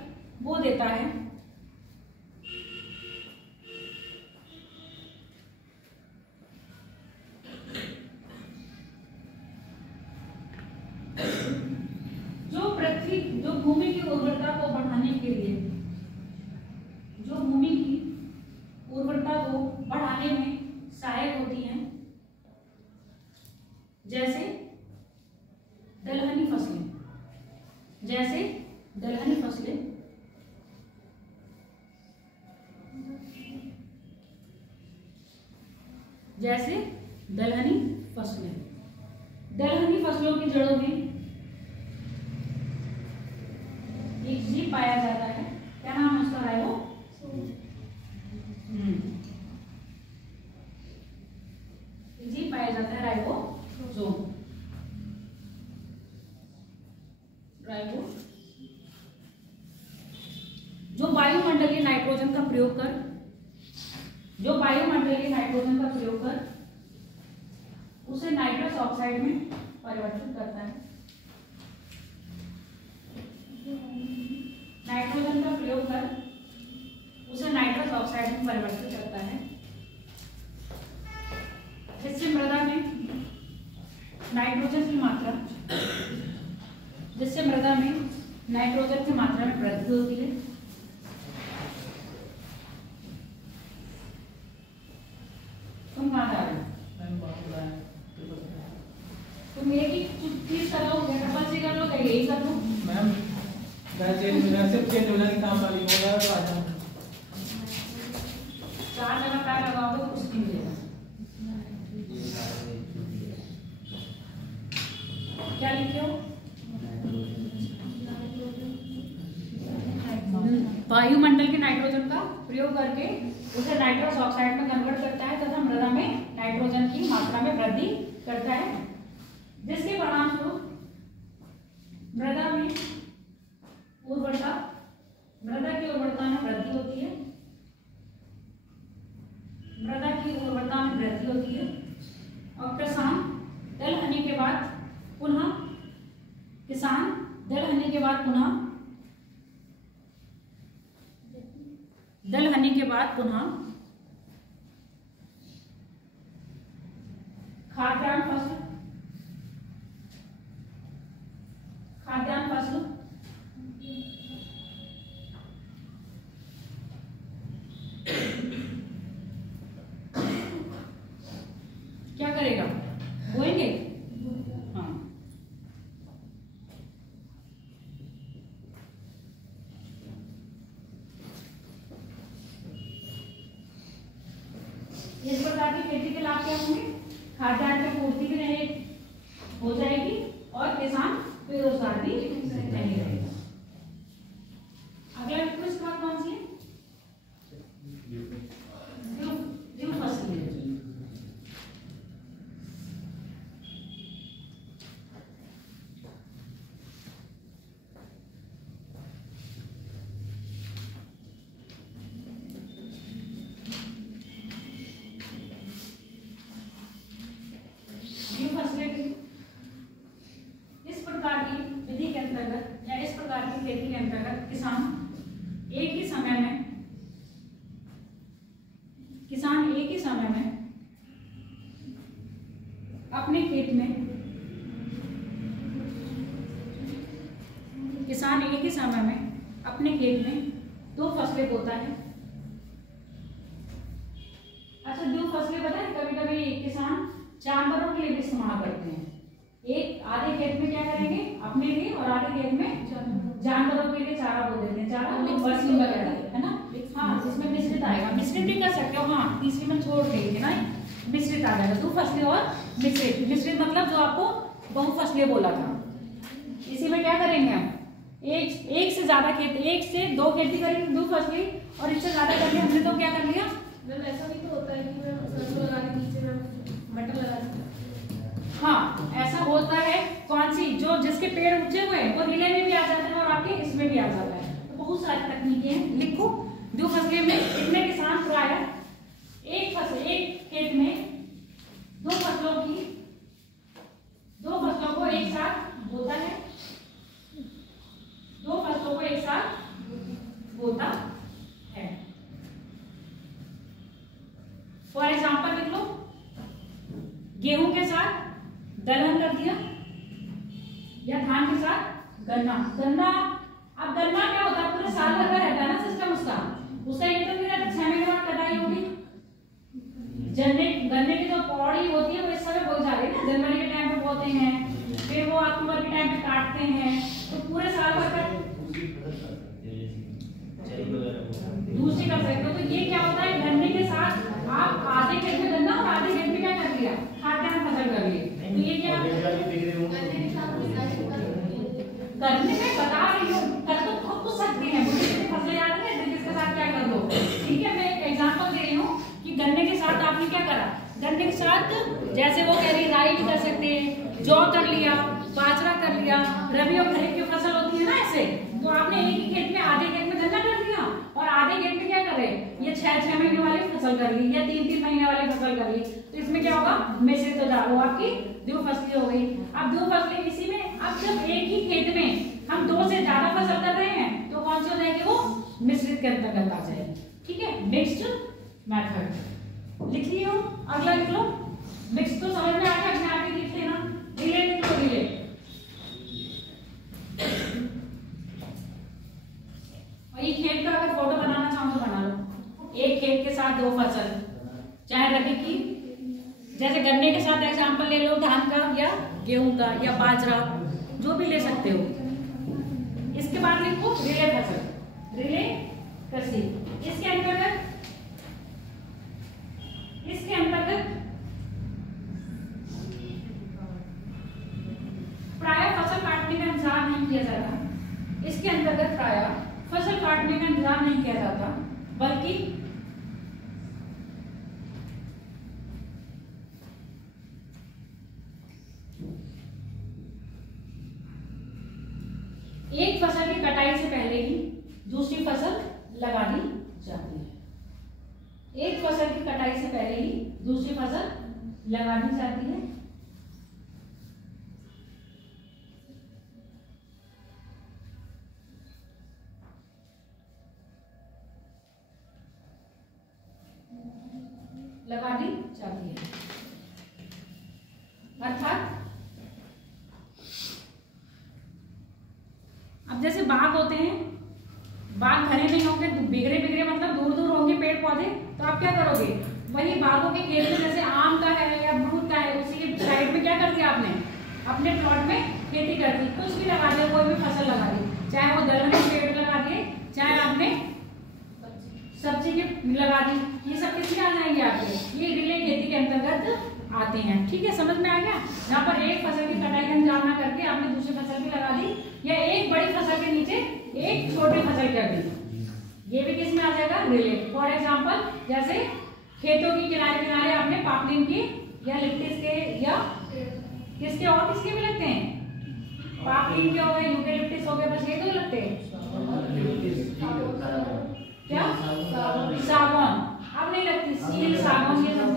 वो देता है। जो भूमि की उर्वरता को बढ़ाने के लिए, जो भूमि की उर्वरता को बढ़ाने में सहायक होती हैं, जैसे दलहनी फसलें, दलहनी फसलों की जड़ों में एक जीव पाया जाता है, क्या नाम है उसका, ट्राइवुड। जो वायुमंडलीय नाइट्रोजन का प्रयोग कर उसे नाइट्रस ऑक्साइड में परिवर्तित करता है। नाइट्रोजन का प्रयोग कर उसे नाइट्रस ऑक्साइड में परिवर्तित करता है, जिससे मृदा में नाइट्रोजन की मात्रा में वृद्धि होती है। तुम कहाँ जा रहे हो? तुम एक ही चीज कर लो, डबल सी कर लो, यही कर लो। मैम सिर्फ चेंज हो जाने काम वाली हो रहा है तो आ जाओ। 4 जगह पैर लगाओगे तो कुछ नहीं मिलेगा। क्या लिखे हो? वायुमंडल के नाइट्रोजन का प्रयोग करके उसे नाइट्रस ऑक्साइड में कन्वर्ट करता है तथा मृदा में नाइट्रोजन की मात्रा में वृद्धि करता है, जिसके परिणामस्वरूप मृदा की उर्वरता में वृद्धि होती है। और किसान दल हनी के बाद पुनः खाद्यान्न फसल क्या करेगा? बोएंगे। हाँ, इस प्रकार की खेती के लाभ क्या होंगे? खाद्यान्न की पूर्ति भी हो जाएगी और किसान बेरोजगार भी नहीं रहेगा। अगला प्रश्न कौन सी है? द्विफसली। इस प्रकार की विधि के अंतर्गत या इस प्रकार की खेती के अंतर्गत किसान एक ही समय में अपने खेत में 2 फसलें बोता है। अच्छा, 2 फसलें पता है कभी कभी किसान जानवरों के लिए भी इस्तेमाल करते हैं। एक आधे खेत में क्या करेंगे अपने लिए और आधे खेत में जानवरों के लिए चारा बो देते हैं। चारा बरसीन वगैरह है ना। हाँ, इसमें मिश्रित आएगा, मिश्रित भी कर सकते हो। हाँ, तीसरी में छोड़ देंगे ना, मिश्रित आ जाएगा। 2 फसलें और मिश्रित मतलब जो आपको बहुफसलें बोला था। इसी में क्या करेंगे हम? एक से ज्यादा खेत, 1 से 2 खेती करेंगे 2 फसली, और इससे ज्यादा करके हमने तो क्या कर लिया? मैम ऐसा भी तो होता है कि मैम सरसों लगा के नीचे में मटर लगा देते हैं। हाँ, ऐसा होता है। कौन सी? जो जिसके पेड़ ऊंचे हुए हैं वो रिले में भी आ जाते हैं और आपके इसमें भी आ जाता है। तो बहुत सारी तकनीकें हैं। लिखो, 2 फसलें में कितने किसान प्रायः एक खेत में 2 फसलों को एक साथ बोता है। 2 फसलों को एक साथ बोता है। फॉर एग्जाम्पल लिख लो, गेहूं के साथ दलहन कर दिया या धान के साथ गन्ना। अब गन्ना क्या होता है? पूरे साल भर का रहता है ना सिस्टम उसका ये तो नहीं रहता। 6 महीने बाद कटाई होगी। गन्ने की जो पौड़ी होती है वो इस समय बोई जा रही है ना, जनवरी के टाइम पे बोते हैं, फिर वो अक्टूबर के टाइम पे काटते हैं। तो पूरे साल भर का दूसरी कर सकते हो। तो ये क्या होता है? गन्ने के साथ आप आधे खेत में गन्ना और आधे खेत में क्या कर लिया? खाद्यान्न फसल कर लिए। तो ये क्या करने में बता रही हूँ, कर तो खुद सकती है। मुझे फसलें याद है किसके साथ क्या कर लो। ठीक है, मैं एक एग्जांपल दे रही हूँ कि गन्ने के साथ आपने क्या करा। गन्ने के साथ जैसे वो कह रही राई भी कर सकते हैं, जौ कर लिया, बाजरा कर लिया, रबी और खरीफ की फसल से, तो आपने एक ही खेत में आधे खेत में गन्ना कर दिया और आधे खेत में क्या कर रहे, ये 6 महीने वाली फसल कर ली या 3 महीने वाली फसल कर ली, तो इसमें क्या होगा, मिश्रित हो जाएगा, वो आपकी द्विफसली हो गई। अब द्विफसली इसी में, अब जब एक ही खेत में हम 2 से ज्यादा फसल कर रहे हैं तो कौन सी हो जाएगी, वो मिश्रित के अंतर्गत आ जाएगी। ठीक है, मिक्स्ड मेथड लिख लियो। अगला लिख लो, मिक्स तो समझ में आ गया, अपने आप ही लिख लेना। रिले लिख लो, रिले। और ये खेत का अगर फोटो बनाना चाहो तो बना लो, एक खेत के साथ 2 फसल, चाहे रबी की, जैसे गन्ने के साथ एग्जांपल ले लो, धान का या गेहूं का या बाजरा, जो भी ले सकते हो। इसके बाद लिखो रिले फसल, रिले कृषि। इसके अंतर्गत प्रायः फसल काटने का इंतजार नहीं किया जाता। इसके अंतर्गत प्रायः फसल काटने का इंतजार नहीं किया जाता, बल्कि एक फसल की कटाई से पहले ही दूसरी फसल लगा दी जाती है। एक फसल की कटाई से पहले ही दूसरी फसल लगा दी जाती है। लगा दी जाती है, अर्थात अब जैसे बाग होते हैं, बाग घने नहीं होंगे, बिगड़े बिगड़े मतलब दूर दूर होंगे पेड़ पौधे, तो आप क्या करोगे, वही बागों के खेत में जैसे आम का है या अमरूद का है, उसी के साइड में क्या कर दिया आपने, अपने प्लॉट में खेती कर दी, कुछ भी लगा दिया, कोई भी फसल लगा दी, चाहे वो दलहनी पेड़ लगा दिए, चाहे आपने सब्जी के लगा दी, ये सब किसमें आ जाएंगे आपके, ये रिले खेती के अंतर्गत आते हैं। ठीक है, समझ में आ गया। यहाँ पर एक फसल की कटाई का इंतजार न करके आपने दूसरी फसल भी लगा दी, या एक बड़ी फसल के नीचे एक छोटी फसल कर दी, ये भी किसमें आ जाएगा, रिले। फॉर एग्जाम्पल, जैसे खेतों की किनारे किनारे आपने पापलिन की या लिप्टिस के या किसके और किसके भी लगते हैं, पापलिन के हो गए, यूकेलिप्टिस हो गए, बस ये 2 लगते हैं। क्या सागौन, अब नहीं लगती, सील सागौन ये सब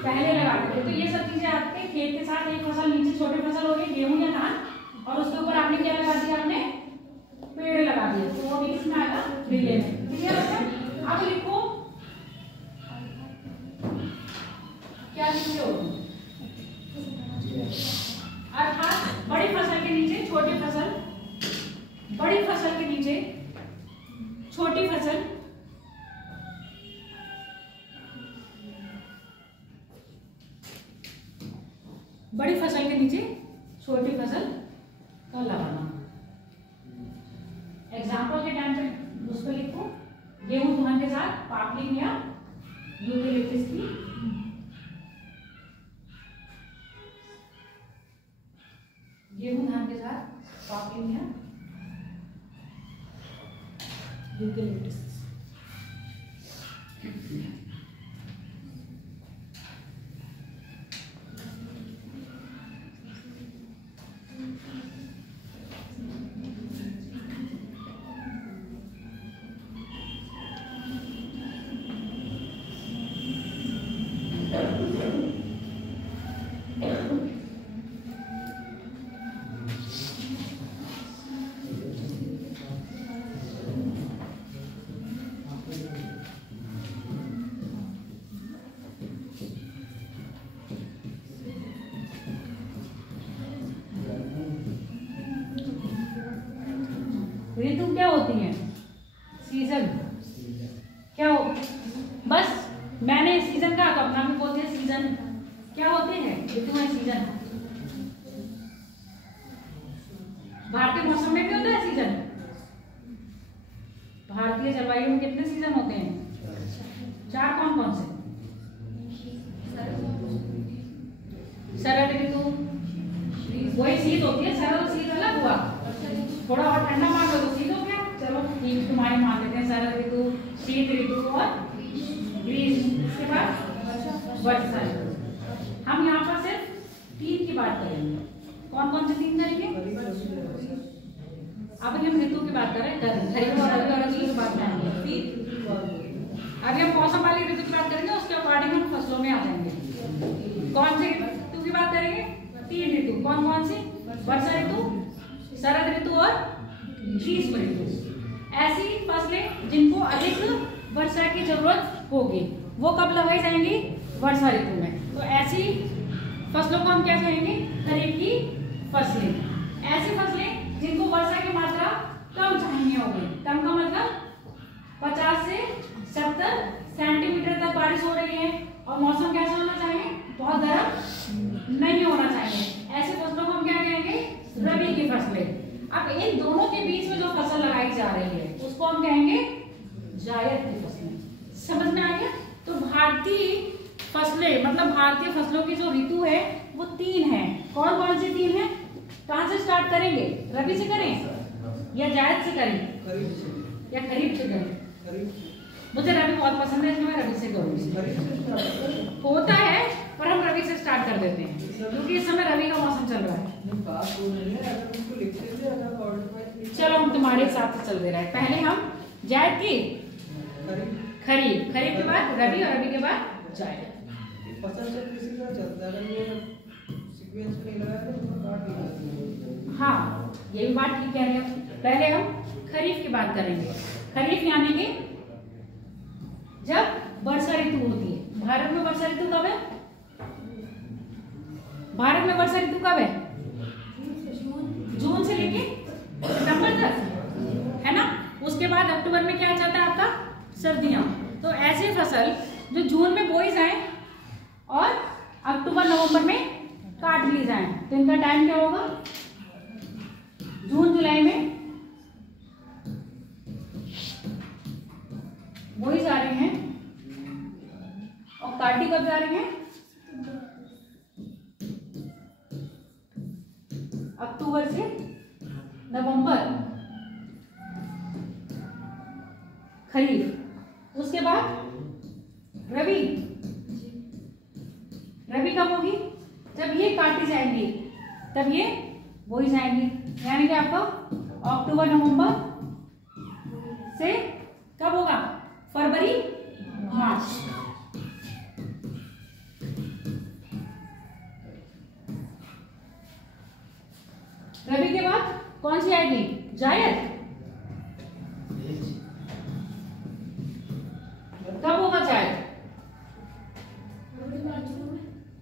पहले लगाते थे। तो ये सब चीजें आपके खेत के साथ एक फसल, नीचे छोटी फसल हो गई गेहूं या धान, और उसके ऊपर आपने क्या लगा दिया, आपने पेड़ लगा दिया, तो वो भी किसमें आएगा, रिले में। क्लियर है। अब लिखो, क्या लिखते हो, अर्थात बड़ी फसल के नीचे छोटी फसल, बड़ी फसल के नीचे छोटी फसल, बड़ी फसल के नीचे छोटी फसल का लगाना। एग्जाम्पल के टाइम पे उस पर लिखो, गेहूं धान के साथ पापलिन या यूकेलिप्टिस की, गेहूं धान के साथ पापलिन या यूकेलिप्टिस। ऋतु क्या होती है, सीजन क्या हो, बस मैंने सीजन कहा तो अपना भी बोलते हैं सीजन। क्या होते हैं, ऋतु है, सीजन। भारतीय मौसम में भी होता है सीजन। भारतीय जलवायु में कितने सीजन होते हैं, 4, कौन कौन से, शरद ऋतु, वही शीत होती है, शरद शीत अलग हुआ, थोड़ा और ठंडा मान लो तो शीत हो गया, चलो ठीक तुम्हारे मान लेते हैं, शरद ऋतु, शीत ऋतु और ग्रीष्म, इसके बाद वर्षा ऋतु। हम यहाँ पर सिर्फ 3 की बात करेंगे। कौन कौन से 3 करेंगे, कौन कौन सी? वर्षा ऋतु, शरद ऋतु और ग्रीष्म ऋतु। ऐसी फसलें जिनको अधिक वर्षा की जरूरत होगी वो कब लगाई जाएंगी? वर्षा ऋतु में। तो ऐसी फसलों को हम क्या कहेंगे? खरीफ की फसलें। ऐसी फसलें जिनको वर्षा की मात्रा कम चाहिए होगी, कम का मतलब 50 से 70 सेंटीमीटर तक बारिश हो रही है और मौसम कैसा होना चाहिए? बहुत गर्म नहीं होना चाहिए। ऐसे फसलों को हम क्या कहेंगे? रबी की फसलें। अब इन दोनों के बीच में जो फसल लगाई जा रही है उसको हम कहेंगे जायद की फसलें। समझ में आ गया? तो भारतीय फसलें मतलब भारतीय फसलों की जो ऋतु है वो 3 है। कौन कौन सी 3 है? कहां से स्टार्ट करेंगे? रबी से करें या जायद से करें या खरीफ से करें? मुझे रबी बहुत पसंद है इसलिए मैं रबी से करूंगी। होता है पर हम रबी से स्टार्ट कर देते हैं क्योंकि इस समय रबी का मौसम चल रहा है। चलो हम तुम्हारे हिसाब से चल दे रहा है। पहले हम जायद की खरीफ, खरीफ के बाद रबी और रबी के बाद जायद। हाँ ये भी बात ठीक कह रहे हो। पहले हम खरीफ की बात करेंगे। खरीफ यानी कि जब वर्षा ऋतु होती है। भारत में वर्षा ऋतु कब है? भारत में वर्षा ऋतु कब है? जून से लेके सितंबर तक, है ना। उसके बाद अक्टूबर में क्या जाता है आपका? सर्दियां। तो ऐसी फसल जो जून में बोई जाए और अक्टूबर नवंबर में काट ली जाए तो इनका टाइम क्या होगा? जून जुलाई में बोई जा रहे हैं और काटी कब जा रहे हैं? अक्टूबर से नवंबर, खरीफ। उसके बाद रबी। रबी कब होगी? जब ये काटी जाएंगी तब ये बोई जाएंगी, यानी कि आपका अक्टूबर नवंबर से कब होगा? फरवरी मार्च। रबी के बाद कौन सी आएगी? जायद। कब होगा जायद?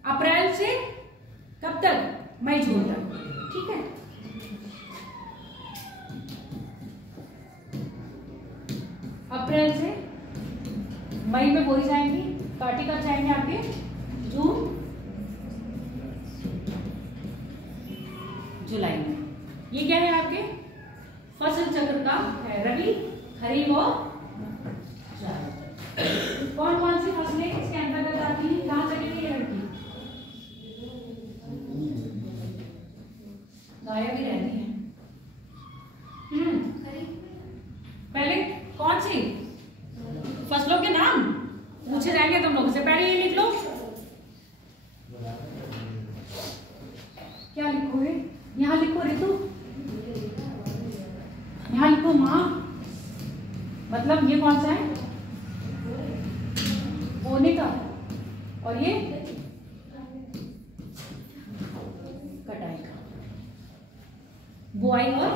अप्रैल से कब तक? मई जून तक। ठीक है। अप्रैल से मई में बोई जाएंगी, काटी कब जाएंगे आपके? जून जुलाई में। ये क्या है आपके फसल चक्र का है? रबी, खरीफ और जायद। कौन कौन सी फसलें इसके अंतर्गत आती हैं? कहाँ चलेगी ये लड़की? गायब ही रहती है। पहले कौन सी फसलों के नाम पूछे जाएंगे तुम लोगों से। पहले ये लिख लो। क्या लिखोगे? यहाँ लिखो ऋतु, यहाँ लिखो माह, मतलब ये कौन सा है? बोने का, और ये कटाई का। बुआई और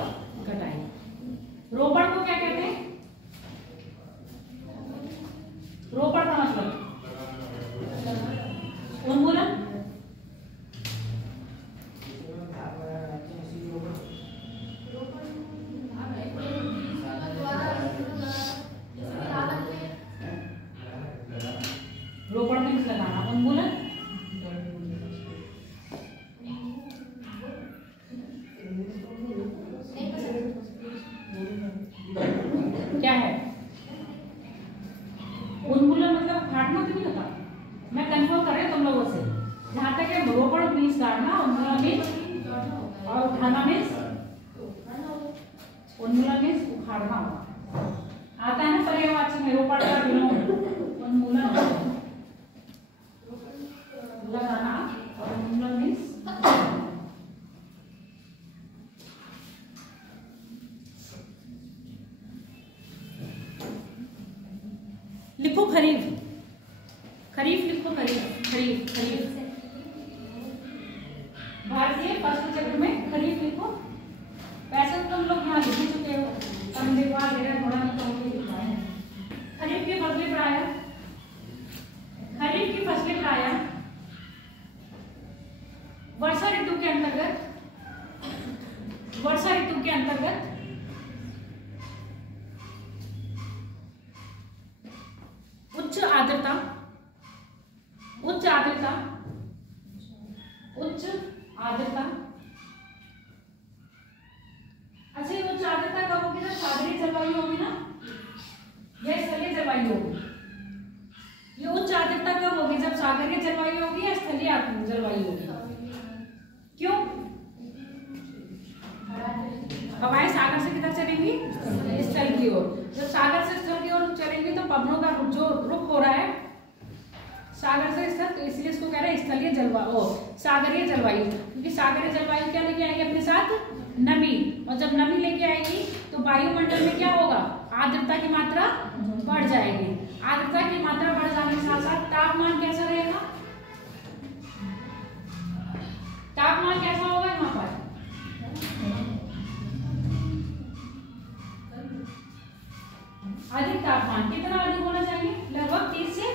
कटाई। रोपण को क्या कहते हैं? रोपण का मतलब उन्मूलन। रोपण में लगाना, उन्मूलन क्या है? उन्मूलन मतलब काटना तो नहीं होता। मैं कंफर्म कर रही हूँ तुम लोगों से। जहां तक है रोपण मीन्स काटना, उन्मूलन मीन्स और उठाना मीन्स, उन्मूलन मीन्स उखाड़ना आता है ना पर्यायवाची में। रोपण का विलोम उन्मूलन लगाना और उन्मूलन मीन्स लिखो खरीफ। खरीफ लिखो, खरीफ खरीफ खरीफ। भारतीय फसल वर्षा ऋतु के अंतर्गत उच्च आर्द्रता उच्च आर्द्रता उच्च आर्द्रता। अच्छा, ये उच्च आर्द्रता कब होगी? जब सागरीय जलवायु होगी ना, यह स्थलीय जलवायु होगी। ये उच्च आर्द्रता कब होगी? जब सागरीय जलवायु होगी या स्थलीय जलवायु होगी? क्यों? हवाएं सागर से किधर चलेंगी? स्थल की ओर। जब सागर से स्थल की ओर चलेंगी तो पवनों का जो रुख हो रहा है सागर से स्थल, तो इसलिए इसको कह रहे हैं स्थलीय जलवायु, सागरीय जलवायु। क्योंकि सागरीय जलवायु क्या लेके आएगी अपने साथ? नमी। और जब नमी लेके आएगी तो वायुमंडल में क्या होगा? आर्द्रता की मात्रा बढ़ जाएगी। आर्द्रता की मात्रा बढ़ जाने के साथ साथ तापमान कैसा रहेगा? तापमान कैसा होगा यहाँ पर? अधिक तापमान। कितना अधिक होना चाहिए? लगभग 30 से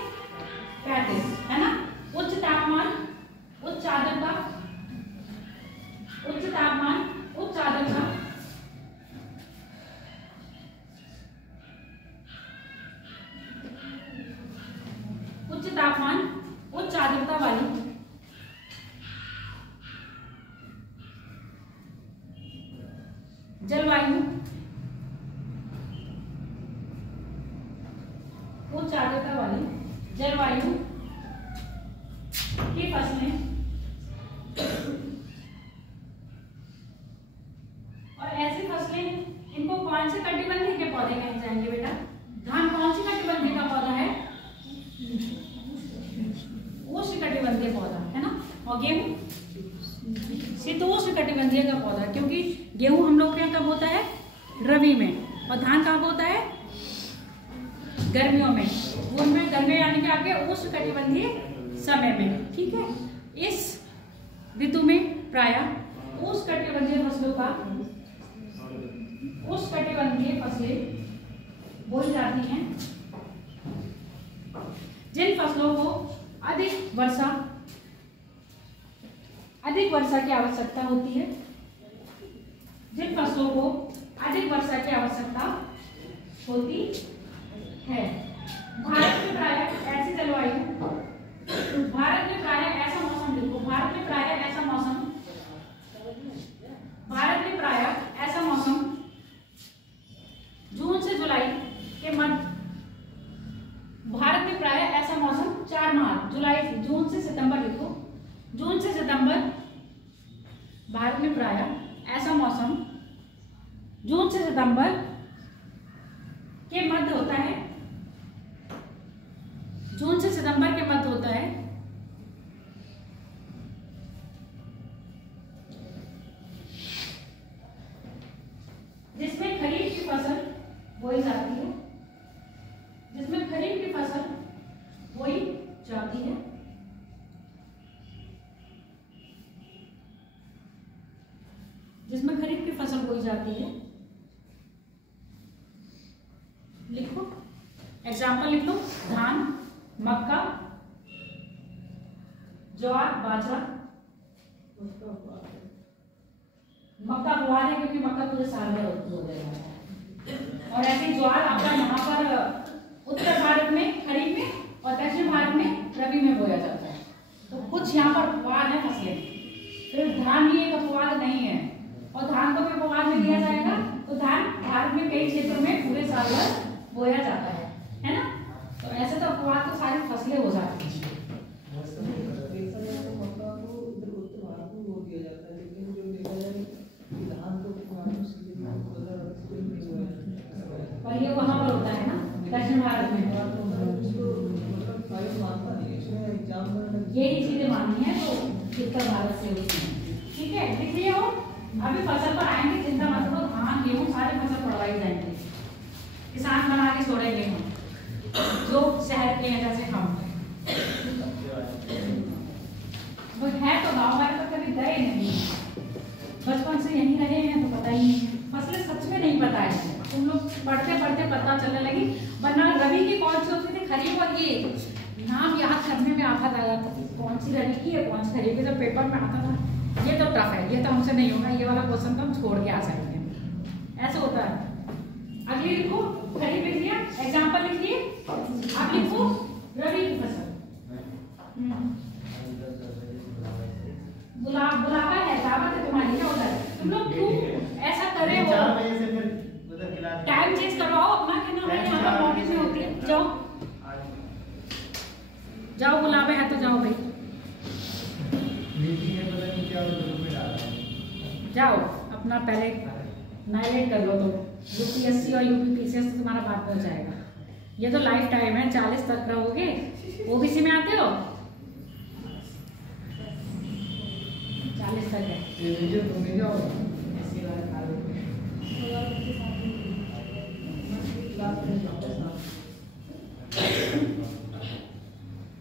35, है ना? उच्च तापमान, उच्च आर्द्रता, उच्च तापमान, उच्च आर्द्रता, उच्च तापमान, उच्च आर्द्रता वाली जलवायु, उच्च आर्द्रता वाली जलवायु की फसलें और ऐसी फसलें, इनको कौन से कटिबंधीय के पौधे कहे जाएंगे बेटा? धान कौन सी कटिबंधीय का पौधा है? उष्णकटिबंधीय पौधा, है ना? और गेहूं शीतोष्णकटिबंधीय का पौधा, क्योंकि गेहूं हम लोग के यहाँ कब होता है? रबी में। और धान कब होता है? गर्मियों में। उनमें गर्मी यानी कि आपके उष्णकटिबंधीय समय में। ठीक है, इस ऋतु में प्रायः उष्णकटिबंधीय फसलों का उष्णकटिबंधीय फसलें बोई जाती हैं। जिन फसलों को अधिक वर्षा की आवश्यकता होती है, जिन फसलों को अधिक वर्षा की आवश्यकता होती है। भारत में प्रायः ऐसी जलवायु, भारत में प्रायः ऐसा मौसम, देखो भारत में प्रायः ऐसा मौसम, भारत में प्रायः ऐसा मौसम जून से जुलाई के मध्य, भारत में प्रायः ऐसा मौसम 4 माह, जुलाई, जून से सितंबर, लिखो जून से सितंबर, भारत में प्रायः ऐसा मौसम जून से सितंबर के मध्य होता है, जून से सितंबर के मध्य होता है। जिसमें खरीफ की फसल बोई जाती है, जिसमें खरीफ की फसल बोई जाती है। जिसमें खरीफ की फसल बोई जाती है। लिखो, एग्जाम्पल लिख लो, धान, मक्का, ज्वार, बाजरा। मक्का बुआ है क्योंकि मक्का पूरे साल भर हो जाएगा। और ऐसे ज्वार आपका यहाँ पर उत्तर भारत में खरीफ में और दक्षिण भारत में रबी में बोया जाता है। तो कुछ यहाँ पर अपवाद है फसलें। फिर धान भी एक अपवाद नहीं है, और धान को भी अपवाद में लिया जाएगा। तो धान भारत में कई क्षेत्रों में पूरे साल भर बोया जाता है ना? तो ऐसे तो अपवाद तो सारी फसलें हो जाती हैं। और ये वहाँ पर होता है ना, दक्षिण भारत में। यही चीजें माननी है तो उत्तर भारत से होती है। ठीक है, लिख लिया हो। अभी फसल पर आएंगे, चिंता मत करो। धान, गेहूं सारे फसल पढ़वाई जाएंगे। किसान बना के छोड़ेंगे हम, जो शहर के हैं जैसे हम। वो है तो गाँव वाले तो कभी गए नहीं, बचपन से यहीं रहे हैं तो पता ही नहीं। फसलें सच में नहीं पता है, तुम लोग पढ़ते पढ़ते पता चलने लगी। वरना रबी की कौन सी होती थी, खरीफ, और ये नाम याद करने में आफत आ जाता था। कौन सी रबी की है, कौन सी खरीफ की, जब पेपर में आता था ये तो टफ है, ये तो हमसे नहीं होगा, ये वाला क्वेश्चन तो हम छोड़ के आ सकते हैं, ऐसे होता है। अगली लिखो, खरीफ लिख लिया, एग्जाम्पल लिखिए। आप लिखो रबी की फसल। बुलावा है, दावत है तुम्हारी, क्या होता है? तुम लोग क्यों ऐसा कर रहे हो? 4 बजे से फिर उधर खिला टाइम चेंज करवाओ अपना, कि ना भाई हमारा मॉर्निंग में होती है। जाओ जाओ, बुलावे है तो जाओ भाई, मीटिंग में पता नहीं क्या ग्रुप में डाल रहा है। जाओ अपना पहले नाइलेट कर लो। तो यूपीएससी और यूपीपीसीएस तो तुम्हारा बात हो जाएगा। ये तो लाइफ टाइम है, 40 तक रहोगे। ओबीसी में आते हो? 40 तक है। ये तुम ही जाओ ऐसे वाला खा लो।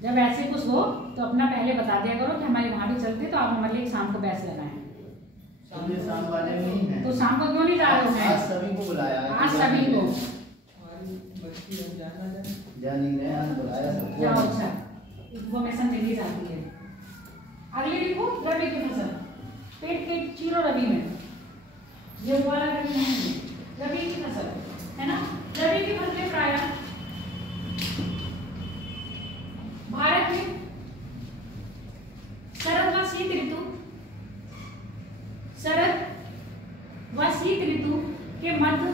जब ऐसे कुछ हो तो अपना पहले बता दिया करो कि हमारे वहां भी चलते, तो आप हमारे लिए शाम को बैच लगाएं। ये शाम वाले नहीं है, तो शाम को क्यों नहीं जा रहे हो? आज सभी को बुलाया है। आज सभी को जा नहीं रहे, आज बुलाया सबको। जाओ। अच्छा, इन्फॉर्मेशन मिली जाती है। अगले लिखो रबी की फसल। पेट के चीरो रबी में, ये वाला रबी नहीं है, रबी की फसल है ना। रबी की फसलें प्रायः भारत में शरद व शीत ऋतु, शरद व शीत ऋतु के मध्य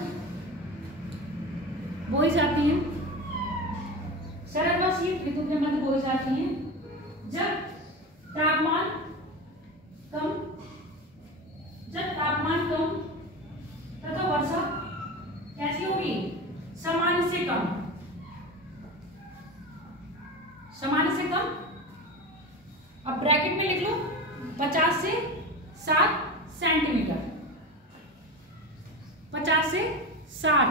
बोई जाती हैं। शरद व शीत ऋतु के मध्य बोई जाती हैं, जब तापमान कम तथा वर्षा कैसी होगी? सामान्य से कम, सामान्य से कम। अब ब्रैकेट में लिख लो 50 से 60 सेंटीमीटर, 50 से 60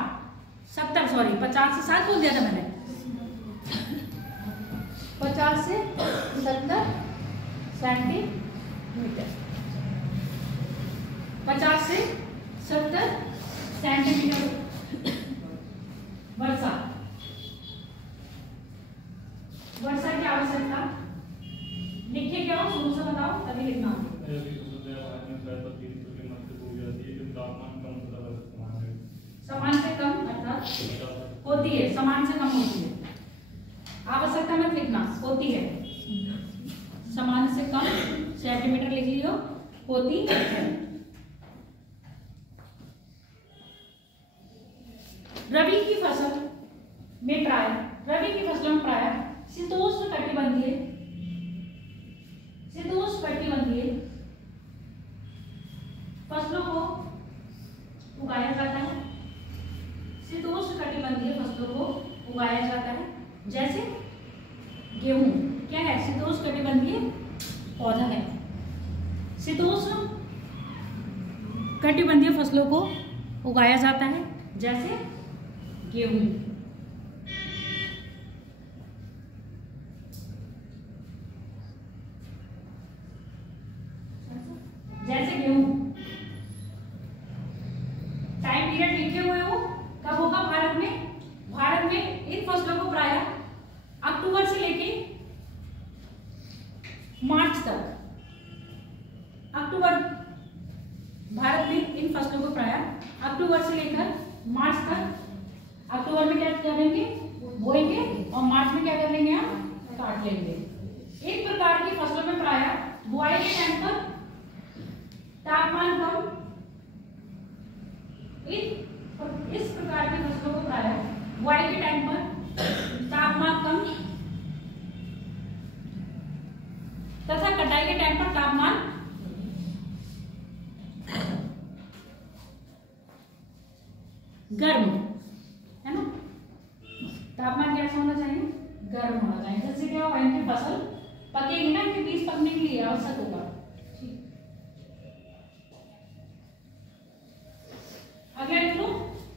70 सॉरी 50 से 60 बोल दिया था मैंने। 50 से 70 सेंटीमीटर, 50 से 70 सेंटीमीटर वर्षा, वर्षा की आवश्यकता। लिखिए क्या हो, शुरू से बताओ तभी लिखना। समान से कम अर्थात होती है, समान से कम होती है। आवश्यकता मत लिखना, होती है। समान से कम सेंटीमीटर लिख लियो, होती है। रबी की फसल में प्रायः, रबी की फसलों में प्रायः शीतोष्ण कटिबंधीय फसलों को उगाया जाता है। शीतोष्ण कटिबंधीय फसलों को उगाया जाता है, जैसे गेहूं क्या है? शीतोष्ण कटिबंधीय पौधा है। शीतोष्ण कटिबंधीय फसलों को उगाया जाता है, जैसे गेहूं। जैसे गेहूं। टाइम पीरियड लिखे हुए हो, कब होगा भारत में? भारत में इन फसलों को प्रायः अक्टूबर से लेके मार्च तक, अक्टूबर, भारत में इन फसलों को प्रायः अक्टूबर से लेकर मार्च तक। अक्टूबर में क्या करेंगे? बोएंगे, और मार्च में क्या कर लेंगे? हम काट लेंगे। एक प्रकार की फसलों में प्रायः बुआई के टाइम पर तापमान कम, इस प्रकार की फसलों को प्रायः बुआई के टाइम पर तापमान कम तथा कटाई के टाइम पर तापमान गर्म, है ना। तापमान कैसा होना चाहिए? गर्म होना चाहिए, जिससे क्या होगा? इनकी फसल पकेगी ना, इनके बीज पकने के लिए आवश्यक होगा। अगला लिखो,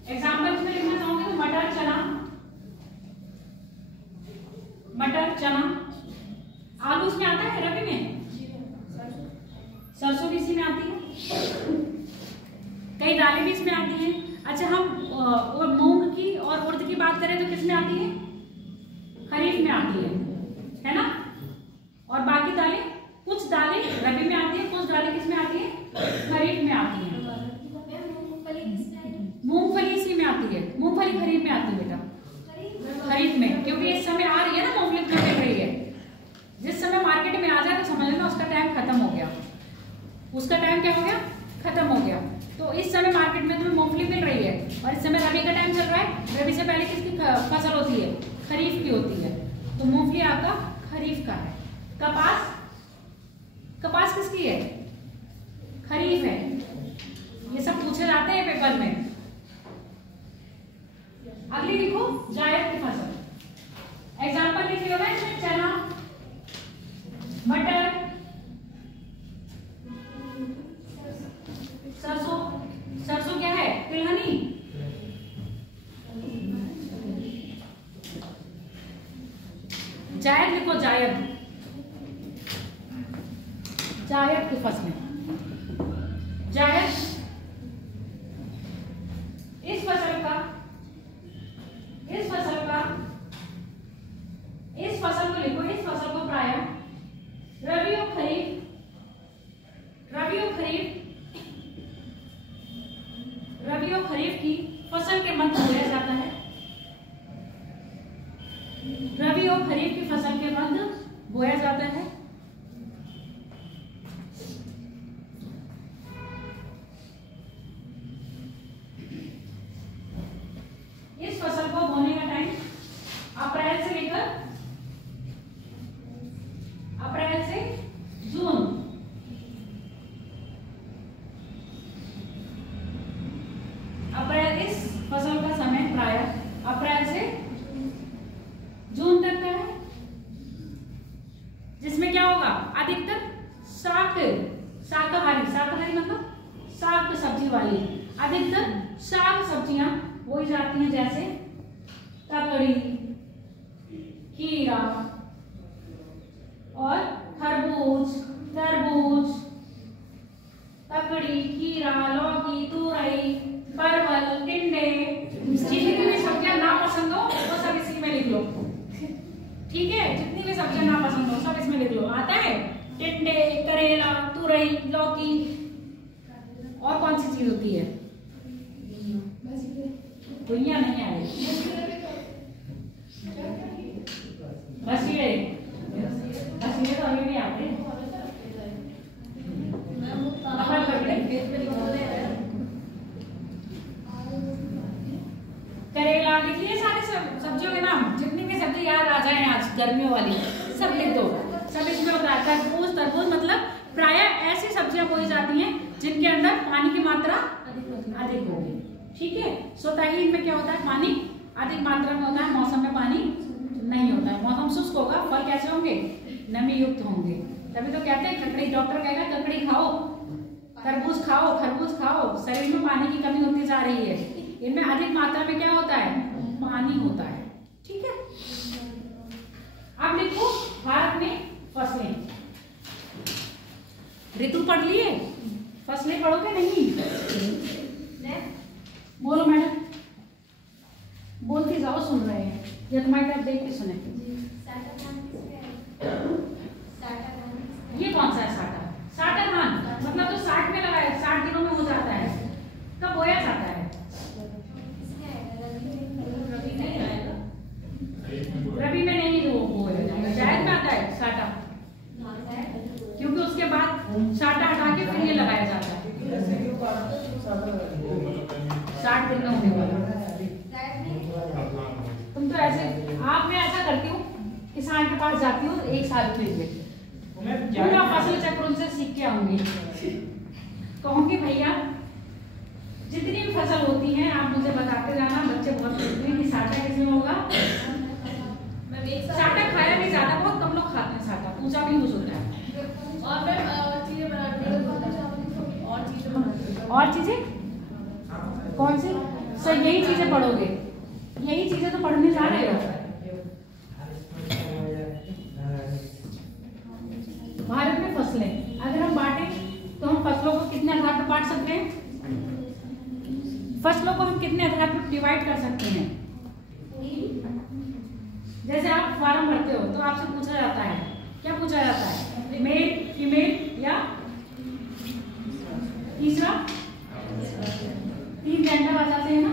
एग्जाम्पल्स में लिखना चाहूंगी तो मटर, चना, मटर, चना, आलू इसमें आता है रबी में, सरसों भी इसी में आती है, कई दालें भी इसमें आती हैं। अच्छा, हम और मूंग की और उड़द की बात करें तो किस में आती है? खरीफ में आती है ना। और बाकी दालें, कुछ दालें रबी में आती है, कुछ दालें किस में समय मार्केट में तुम्हें मूंगफली मिल रही है और इस समय रबी का टाइम चल रहा है। रबी से पहले किसकी फसल होती है? खरीफ की होती है। तो मूंगफली आपका खरीफ का है। कपास, कपास किसकी है? खरीफ है। ये सब पूछे जाते हैं पेपर में। अगली लिखो जायद की फसल। एग्जाम्पल लिख लियो ना इसमें, चना, मटर, सरसों। सरसों क्या है? तिलहनी। जायद लिखो, जायद, जायद की फसलें। जायद इस फसल का, इस फसल का, इस फसल को लिखो, इस फसल को प्रायः रबी और खरीफ, रबी और खरीफ, रबी और खरीफ की फसल के मध्य बोया जाता है। रबी और खरीफ की फसल के मध्य बोया जाता है। इस फसल को बोने का टाइम अप्रैल से लेकर, अप्रैल से जून। अप्रैल, इस फसल का समय प्रायः अप्रैल से जून तक का है, जिसमें क्या होगा? अधिकतर शाकाहारी, शाकाहारी मतलब साग सब्जी वाली, अधिकतर साग सब्जियां बोई जाती हैं, जैसे ककड़ी, खीरा और खरबूज, तरबूज, ककड़ी, खीरा, लौकी, तुरई, परवल, टिंडे। जितनी भी सब्जियां ना पसंद हो वो सब इसी में लिख लो, ठीक है? जितनी भी सब्जियां ना पसंद हो सब इसमें लिख लो। आता है? टिंडे, करेला, तुरई, लौकी। और कौन सी चीज होती है? दुनिया नहीं आए, रसीले, रसीले तो अभी भी आते हैं। करेला, लिखिए सारे सब्जियों के नाम, जितनी भी सब्जी याद आ जाए आज गर्मियों वाली सब लिख दो। सब इसमें होता है। तरबूज, तरबूज मतलब प्रायः ऐसी सब्जियां बोई जाती हैं जिनके अंदर पानी की मात्रा अधिक होगी, ठीक है? स्वतः ही इनमें क्या होता है? पानी अधिक मात्रा में होता है, मौसम में पानी नहीं होता है। मौसम शुष्क होगा, फल कैसे होंगे? नमी युक्त होंगे। तभी तो कहते हैं ककड़ी, डॉक्टर कहेगा ककड़ी खाओ, तरबूज खाओ, खरबूज खाओ, शरीर में पानी की कमी होती जा रही है। इनमें अधिक मात्रा में क्या होता है? पानी होता है, ठीक है? अब देखो भारत में फसलें, ऋतु पढ़ लिए, फसलें पढ़ोगे नहीं? बोलो मैडम, बोलते जाओ, सुन रहे हैं या तुम्हारी तरफ देख के सुने। ये कौन सा है साटा? साटा धान मतलब तो 60 में लगाया, 60 दिनों में हो जाता है। कब बोया जाता है? रबी में नहीं बोया जाएगा, जायद में आता है साटा, क्योंकि उसके बाद साटा हटा के फिर ये लगाया जाता है। 60 दिन में होने वाला। तुम तो ऐसे, आप मैं ऐसा करती हूँ, किसान के पास जाती हूँ 1 साल के लिए, पूरा फसल चक्र उनसे सीख के आऊंगी। कहूंगी भैया जितनी भी फसल होती है आप मुझे बताते जाना। बच्चे बहुत पूछते हैं कि साटा किसमें होगा। साटा खाया भी ज्यादा, बहुत कम लोग खाते हैं साटा, पूजा भी यूज होता है। और चीजें कौन सी? सर यही चीजें पढ़ोगे, यही चीजें तो पढ़ने जा रहे हो। भारत में फसलें अगर हम बांटे तो हम फसलों को कितने आधार पर बांट सकते हैं? फसलों को हम कितने आधार पर डिवाइड कर सकते हैं? जैसे आप फॉर्म भरते हो तो आपसे पूछा जाता है, क्या पूछा जाता है? मेल, फीमेल या तीसरा 3 जेंडर आ जाते हैं ना,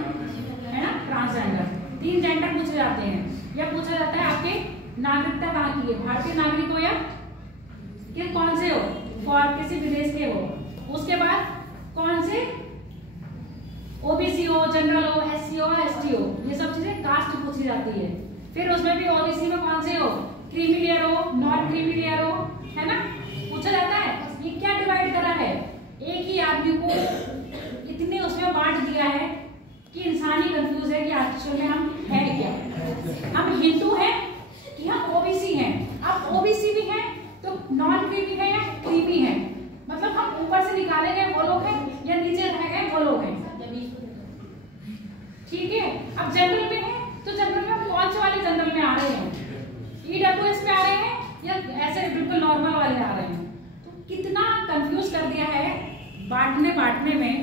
है ना? ट्रांसजेंडर 3 जेंडर पूछे जाते हैं। या पूछा जाता है आपके नागरिकता कहाँ की है, भारतीय नागरिक हो या कौन से हो, और किसी विदेश के हो। उसके बाद कौन से ओबीसी हो, जनरल हो, एससी हो, एसटी हो, ये सब चीजें कास्ट पूछी जाती है। फिर उसमें भी ओबीसी में कौन से हो, क्रीमी लेयर हो, नॉन क्रीमी लेयर हो, है ना, पूछा जाता है। ये क्या डिवाइड करा है, एक ही आदमी को इतने उसमें बांट दिया है कि इंसान ही कंफ्यूज है कि एक्चुअली में हम है क्या, हम हिंदू हैं कि हम ओबीसी हैं। अब ओबीसी भी हैं तो नॉन क्रीमी है या क्रीमी है, मतलब हम ऊपर से निकाले गए वो लोग हैं या नीचे रह गए वो लोग हैं, ठीक है। अब जनरल में है तो जनरल में हम कौन से वाले जनरल में आ रहे हैं, ईडब्ल्यूएस में आ रहे हैं या ऐसे बिल्कुल नॉर्मल वाले आ रहे हैं। तो कितना कंफ्यूज कर दिया है बांटने में।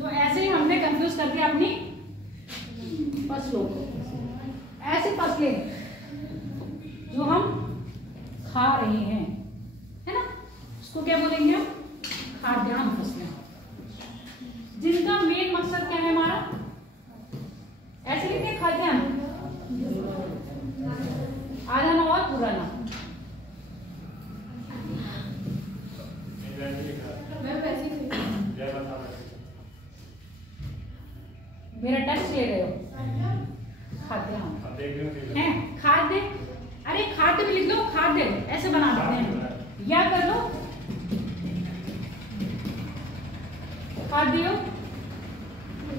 तो ऐसे ही हमने कंफ्यूज कर दिया अपनी फसलों को। ऐसी फसलें जो हम खा रहे हैं, है ना, उसको क्या बोलेंगे हम, खाद्यान्न फसलें, जिनका मेन मकसद क्या है हमारा, ऐसे लिखते हैं खाद्यान्न, आधा ना और पूरा ना। मेरा टच ले रहे हो, खाद्यान्न है, खाद्य, अरे खाद्य भी लिख दो, खाद्य ऐसे बना देते हैं, या कर लो खाद्य,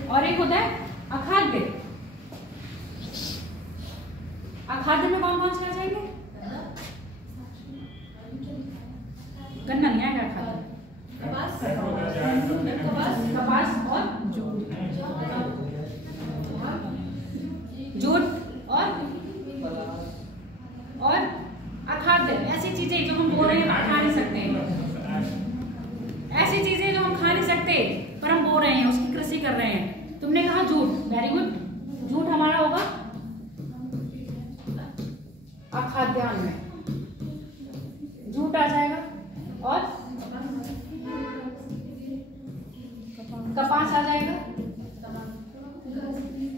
और एक होता है अखाद्य। अखाद्य में कौन कौन से आ जाएंगे, गन्ना नहीं आएगा, अखाद्य कपास और जूट और अखाद्य, ऐसी चीजें जो हम बोल रहे हैं हम खा नहीं सकते, ऐसी चीजें जो हम खा नहीं सकते पर हम बोल रहे हैं, उसकी कृषि कर रहे हैं। तुमने कहा जूट, वेरी गुड, जूट हमारा होगा अखाद्यान्न में, जूट आ जाएगा, और कपास आ जाएगा।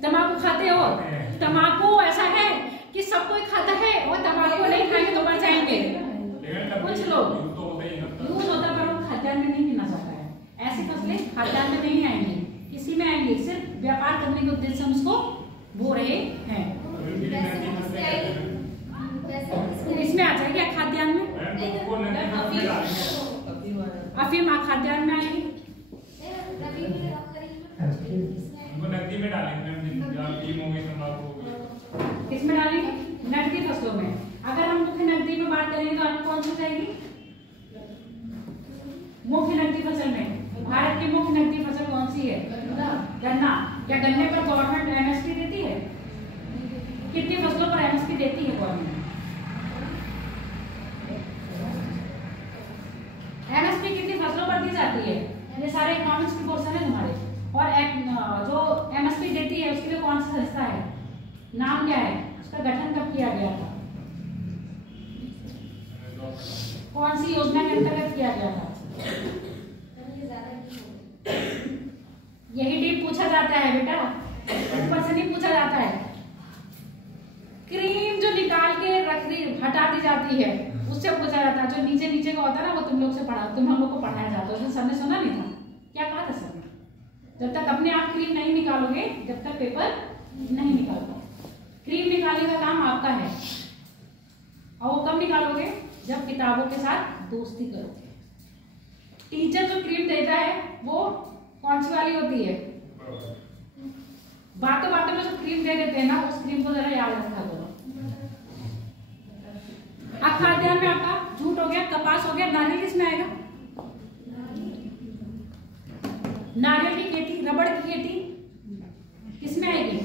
तंबाकू खाते हो, तंबाकू ऐसा है कि सब कोई खाता है और तंबाकू नहीं खाएंगे तो मर जाएंगे, कुछ लोग यूज होता है पर वो खाद्यान्न में नहीं गिना जाता है। ऐसी फसलें खाद्यान्न में नहीं आएंगी, इसी में आएंगी, सिर्फ व्यापार करने के उद्देश्य से हम उसको बो रहे हैं। इसमें आ जाएगी खाद्यान्न में, अफीम खाद्यान्न में आएगी, नकदी में डालेंगे, किसमें डालेंगे, नकदी फसलों में। अगर हम मुख्य नकदी में बात करेंगे तो आपको कौन सी जाएगी, मुख्य नकदी फसल में भारत की मुख्य नकदी फसल कौन सी है, गन्ना। क्या गन्ने पर गवर्नमेंट एमएसपी देती है, कितनी फसलों पर एमएसपी देती है गवर्नमेंट, एमएसपी कितनी फसलों पर दी जाती है, ये सारे इकोनॉमिक्स की पोर्शन है तुम्हारे। और जो एमएसपी देती है उसके लिए कौन सी संस्था है, नाम क्या है, उसका गठन कब किया गया था, कौन सी योजना के अंतर्गत किया गया था, यही डीप पूछा जाता है बेटा, ऊपर से नहीं पूछा जाता है। क्रीम जो निकाल के हटा दी जाती है उससे पूछा जाता है, जो नीचे नीचे का होता है ना वो तुम हम लोग को पढ़ाया जाता है, सर ने सुना नहीं था, क्या कहा था सर ने, जब तक अपने आप क्रीम नहीं निकालोगे जब तक पेपर नहीं निकाल पाओ। क्रीम निकालने का काम आपका है, और वो कब निकालोगे, जब किताबों के साथ दोस्ती करोगे। टीचर जो क्रीम देता है वो कौन सी वाली होती है, बातों बातों में जो क्रीम दे देते हैं ना, उस क्रीम को जरा याद रखा करो। खाद्यान्न में आपका जूट हो गया, कपास हो गया, नारियल किसमें आएगा, नारियल की खेती, रबड़ की खेती किसमें आएगी,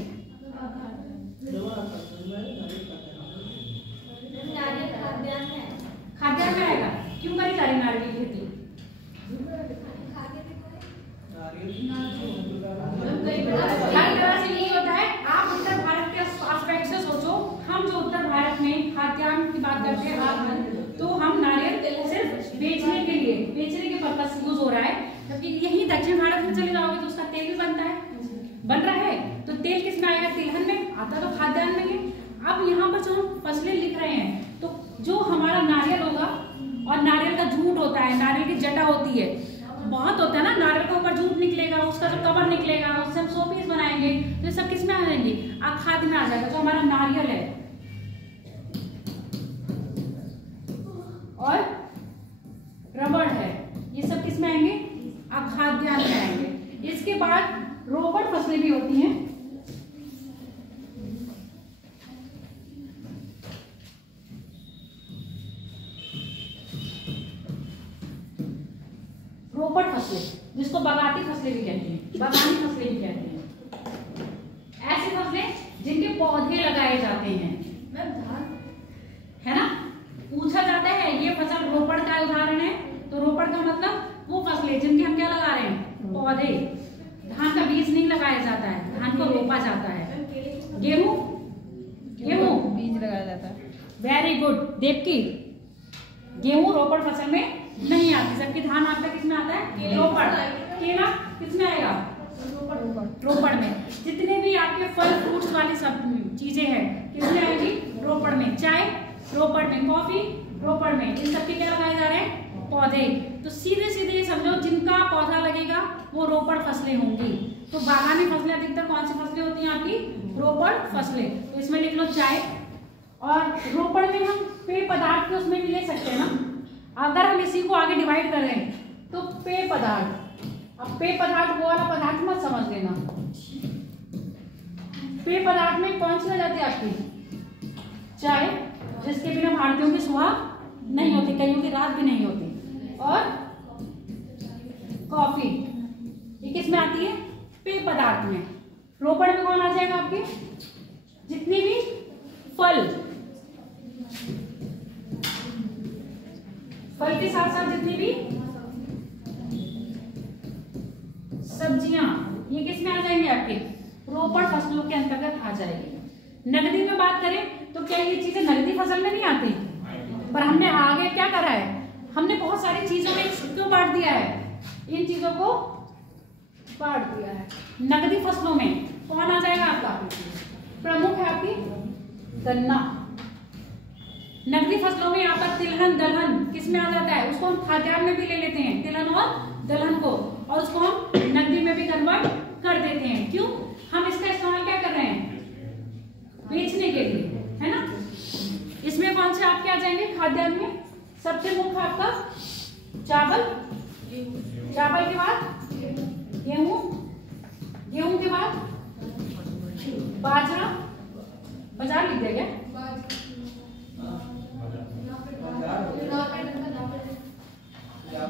खाद्यान्न में आएगा। क्यों करी जा रही नारियल की खेती, हर तरह से यही होता है। आप उत्तर भारत के एस्पेक्ट से सोचो, हम जो उत्तर भारत में खाद्यान्न की बात करते हैं, तो हम नारियल सिर्फ बेचने के पर्पज से यूज हो रहा है, क्योंकि यही दक्षिण भारत में चले जाओगे तो उसका तेल भी बन रहा है, तो तेल किसमें आएगा, तिलहन में आता, तो खाद्यान्न में है। अब यहाँ पर जो हम फसलें लिख रहे हैं, तो जो हमारा नारियल होगा, और नारियल का जूट होता है, नारियल की जटा होती है, बहुत होता है ना, नारियल के ऊपर जूट निकलेगा, उसका जो कवर निकलेगा, उससे हम सोप अखाद्य में आ जाएगा। जो हमारा नारियल है और रबड़ है, ये सब किस में आएंगे? अखाद्यान्न में आएंगे। इसके बाद रोपड़ फसलें भी होती हैं। रोपड़ फसलें, जिसको बगाती फसलें भी कहते हैं, बगानी फसलें भी कहते हैं। ऐसी फसलें जिनके पौधे लगाए जाते हैं, है ना। पूछा जाता है ये फसल रोपड़ का उदाहरण है, तो रोपड़ का मतलब वो फसलें जिनके हम क्या लगा रहे हैं? पौधे। धान का बीज नहीं लगाया जाता है, धान को रोपा जाता है। गेहूं, गेहूं बीज लगाया जाता है। Very good Devki. गेहूं रोपड़ फसल में नहीं आती, जबकि धान आपका किसमें आता है? रोपड़। केला किसमें आएगा? रोपड़ में। जितने भी आपके फल फ्रूट्स वाली सब चीजें हैं किसमें आएगी? रोपड़ में। चाय रोपड़ में, कॉफी रोपड़ में, इन सबके क्या लगाए जा रहे हैं? पौधे। तो सीधे सीधे ये समझो जिनका पौधा लगेगा वो रोपड़ फसलें होंगी। तो बागानी फसलें अधिकतर कौन सी फसलें होती हैं आपकी? रोपड़ फसलें। तो इसमें लिख लो चाय। और रोपड़ में हम पेय पदार्थ के उसमें भी ले सकते हैं ना। अगर हम इसी को आगे डिवाइड कर रहे हैं तो पेय पदार्थ, अब पेय पदार्थ वो वाला पदार्थ मत समझ लेना। पेय पदार्थ में कौन सी हो जाती है आपकी? चाय, जिसके बिना भारतीयों की सुबह नहीं होती, कईयों की रात भी नहीं होती। और कॉफी, ये किस में आती है? पेय पदार्थ में। रोपड़ में कौन आ जाएगा आपके? जितनी भी फल, फल के साथ साथ जितनी भी सब्जियां, ये किस में आ जाएंगे आपके? रोपड़ फसलों के अंतर्गत आ जाएगी। नकदी में बात करें तो क्या ये चीजें नकदी फसल में नहीं आती? पर हमने आगे क्या करा है? हमने बहुत सारी चीजों में क्यों बांट दिया है? इन चीजों को बांट दिया है। नकदी फसलों में कौन आ जाएगा आपका? प्रमुख है आपकी गन्ना। नकदी फसलों में आपका तिलहन, दलहन किस में आ जाता है? उसको हम खाद्यान्न में भी ले लेते हैं, तिलहन और दलहन को, और उसको हम नकदी में भी कन्वर्ट कर देते हैं। क्यों? हम इसका इस्तेमाल क्या कर रहे हैं? बेचने के लिए, है ना। इसमें कौन से आपके आ जाएंगे खाद्यान्न में? सबसे मुख्य आपका चावल, चावल के बाद गेहूं, गेहूं के बाद बाजरा, बाजार लिख दिया गया,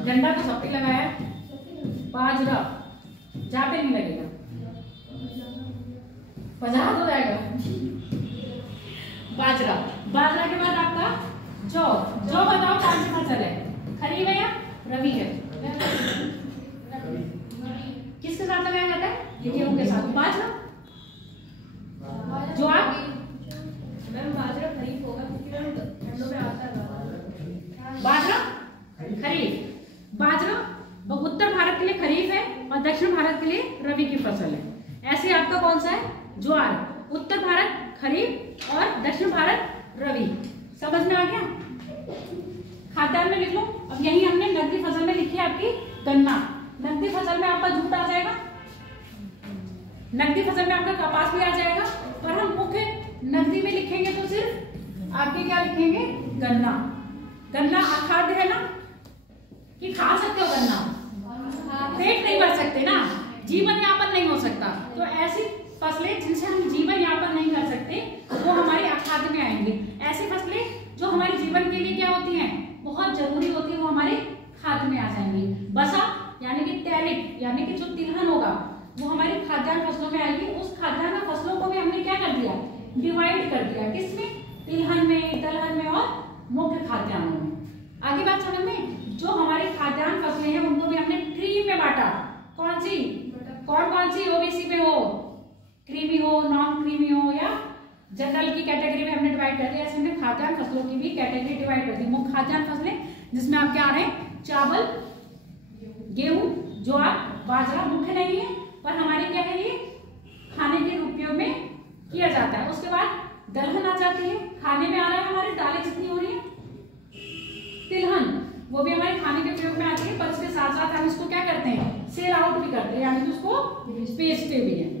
झंडा तो सब पे लगाया, बाजरा जहाँ पे नहीं लगेगा, बाजार हो जाएगा। बाजरा, बाजरा के बाद आपका जौ, जौ बताओ कौन सी फसल है? खरीफ है या रबी है? किसके साथ लगाया जाता है? गेहूं के साथ। बाजरा, ज्वार, बाजरा खरीफ होगा क्योंकि ठंडों में आता है। बाजरा खरीफ, बाजरा उत्तर भारत के लिए खरीफ है और दक्षिण भारत के लिए रबी की फसल है। ऐसे आपका कौन सा है? ज्वार, उत्तर भारत खरीफ और दक्षिण भारत रबी। समझ में आ गया? खाद्यान्न में लिख लो। अब यही हमने नकदी फसल में लिखी है आपकी गन्ना। नकदी फसल में आपका जूट आ जाएगा, नकदी फसल में आपका कपास भी आ जाएगा, पर हम मुख्य नकदी में लिखेंगे तो सिर्फ आपके क्या लिखेंगे? गन्ना। गन्ना अखाद्य है ना, कि खा सकते हो गन्ना, पेट नहीं भर सकते ना, जीवन यापन नहीं हो सकता। तो ऐसी फसलें जिनसे हम जीवन यापन नहीं कर सकते वो हमारे अखाद्य में आएंगे। ऐसी फसलें जो हमारे जीवन के लिए क्या होती हैं? बहुत जरूरी होती है, वो हमारे खाद्य में आ जाएंगी। बसा यानी कि तैलिक यानी कि जो तिलहन होगा वो हमारी खाद्यान्न फसलों में आएगी। उस खाद्यान्न फसलों को भी हमने क्या कर दिया? डिवाइड कर दिया। किसमें? तिलहन में, दलहन में और मुख्य खाद्यान्नों में। आगे बात समझ में? जो हमारे खाद्यान्न फसलें हैं उनको भी हमने ट्री में बांटा। कौन सी? कौन सी ओबीसी में हो, क्रीमी हो, नॉन क्रीमी हो या जनरल की कैटेगरी में हमने डिवाइड कर दिया। ऐसे हमने खाद्यान्न फसलों की भी कैटेगरी डिवाइड कर दी। मुख्य खाद्यान्न फसलें जिसमें आपके आ रहे हैं चावल, गेहूं, ज्वार, बाजरा मुख्य नहीं है पर हमारे क्या है? ये खाने के रूप में किया जाता है। उसके बाद दलहन आ जाती है, खाने में आ रहा है हमारे दालें जितनी हो रही है। तिलहन वो भी हमारे खाने के प्रयोग में आती है, पर उसके साथ साथ हम इसको क्या करते हैं? सेल आउट भी करते हैं, यानी कि उसको बेचते भी हैं।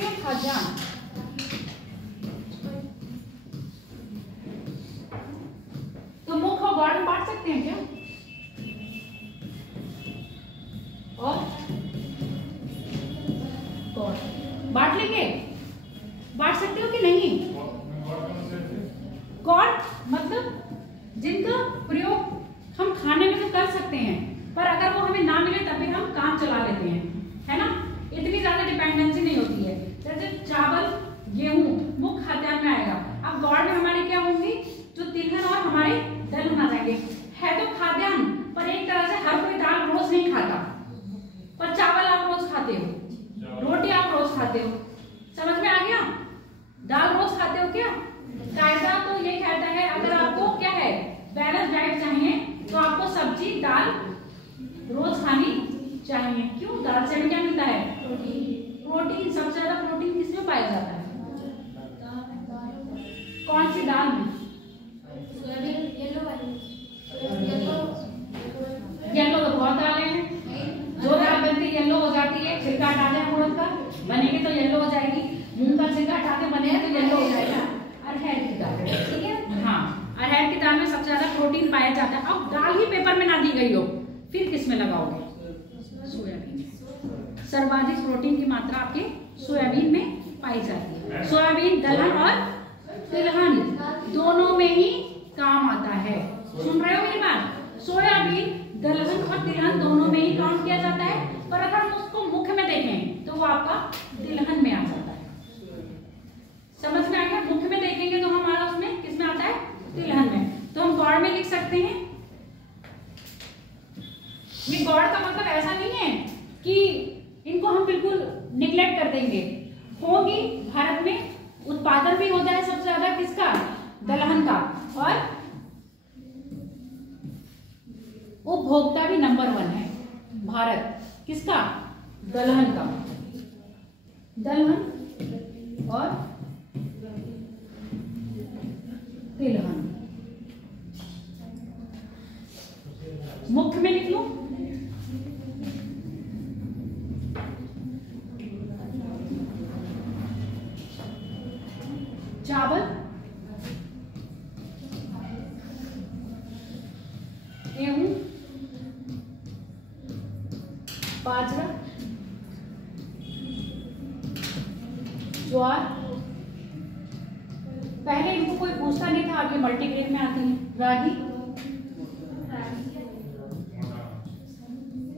लोकप्रिय खाद्यान्न, तो मुख्य और गौड़ में बांट सकते हैं क्या? और गौड़ बांट लेंगे, बांट सकते हो कि नहीं? गौड़ मतलब जिनका प्रयोग हम खाने में तो कर सकते हैं, पर अगर वो हमें ना मिले तभी हम काम चला लेते हैं, है ना? इतनी ज्यादा डिपेंडेंसी नहीं होती है। जैसे चावल गेहूं मुख्य खाद्यान्न में आएगा। अब गौड़ में हमारे क्या होंगी? जो तिलहन और हमारे दलहन आ जाएंगे। है तो खाद्यान्न, पर एक तरह से हर कोई दाल रोज नहीं खाता, पर चावल आप रोज खाते हो, रोटी आप रोज खाते हो। समझ में आ गया? दाल रोज खाते हो क्या? कायदा तो ये कहता है अगर आपको क्या है बैलेंस डाइट चाहिए तो आपको सब्जी दाल रोज खानी चाहिए। क्यों? दाल से हमें क्या मिलता है? प्रोटीन। सबसे ज्यादा प्रोटीन किसमें पाया जाता है? कौन सी दाल में? येलो तो बहुत दालें हैं। जो दाल बनती है येलो हो जाती है, छिलका हटा दें उड़द का, बनेगी तो येलो हो जाएगी। मूंग का छिलका हटा के बनेगा तो येलो हो जाएगा। अरहर की दाल, ठीक है? हाँ, अरहर की दाल में सबसे ज्यादा प्रोटीन पाया जाता है। अब दाल ही पेपर में ना दी गई हो, फिर किस में लगाओगे? सोयाबीन। सर्वाधिक प्रोटीन की मात्रा आपके सोयाबीन में पाई जाती है। सोयाबीन दलहन और तिलहन दोनों में ही काम आता है। सुन रहे हो मेरी बात? सोयाबीन दलहन और तिलहन दोनों में ही काम किया जाता है, पर अगर हम उसको मुख्य में देखें तो वो आपका तिलहन में आ जाता है। समझ में आ गया? मुख्य में देखेंगे तो हमारा उसमें किसमें आता है? तिलहन में। तो हम गौड़ में लिख सकते हैं। ये गौड़ का मतलब ऐसा नहीं है कि इनको हम बिल्कुल निग्लेक्ट कर देंगे। होगी, भारत में उत्पादन भी होता है सबसे ज्यादा किसका? दलहन का। और उपभोक्ता भी नंबर 1 है भारत किसका? दलहन का। दलहन और तिलहन मुख्य में लिख लो। चावल, गेहूं, बाजरा, ज्वार। पहले इनको कोई पूछता नहीं था, आगे मल्टीग्रेन में आती है। रागी,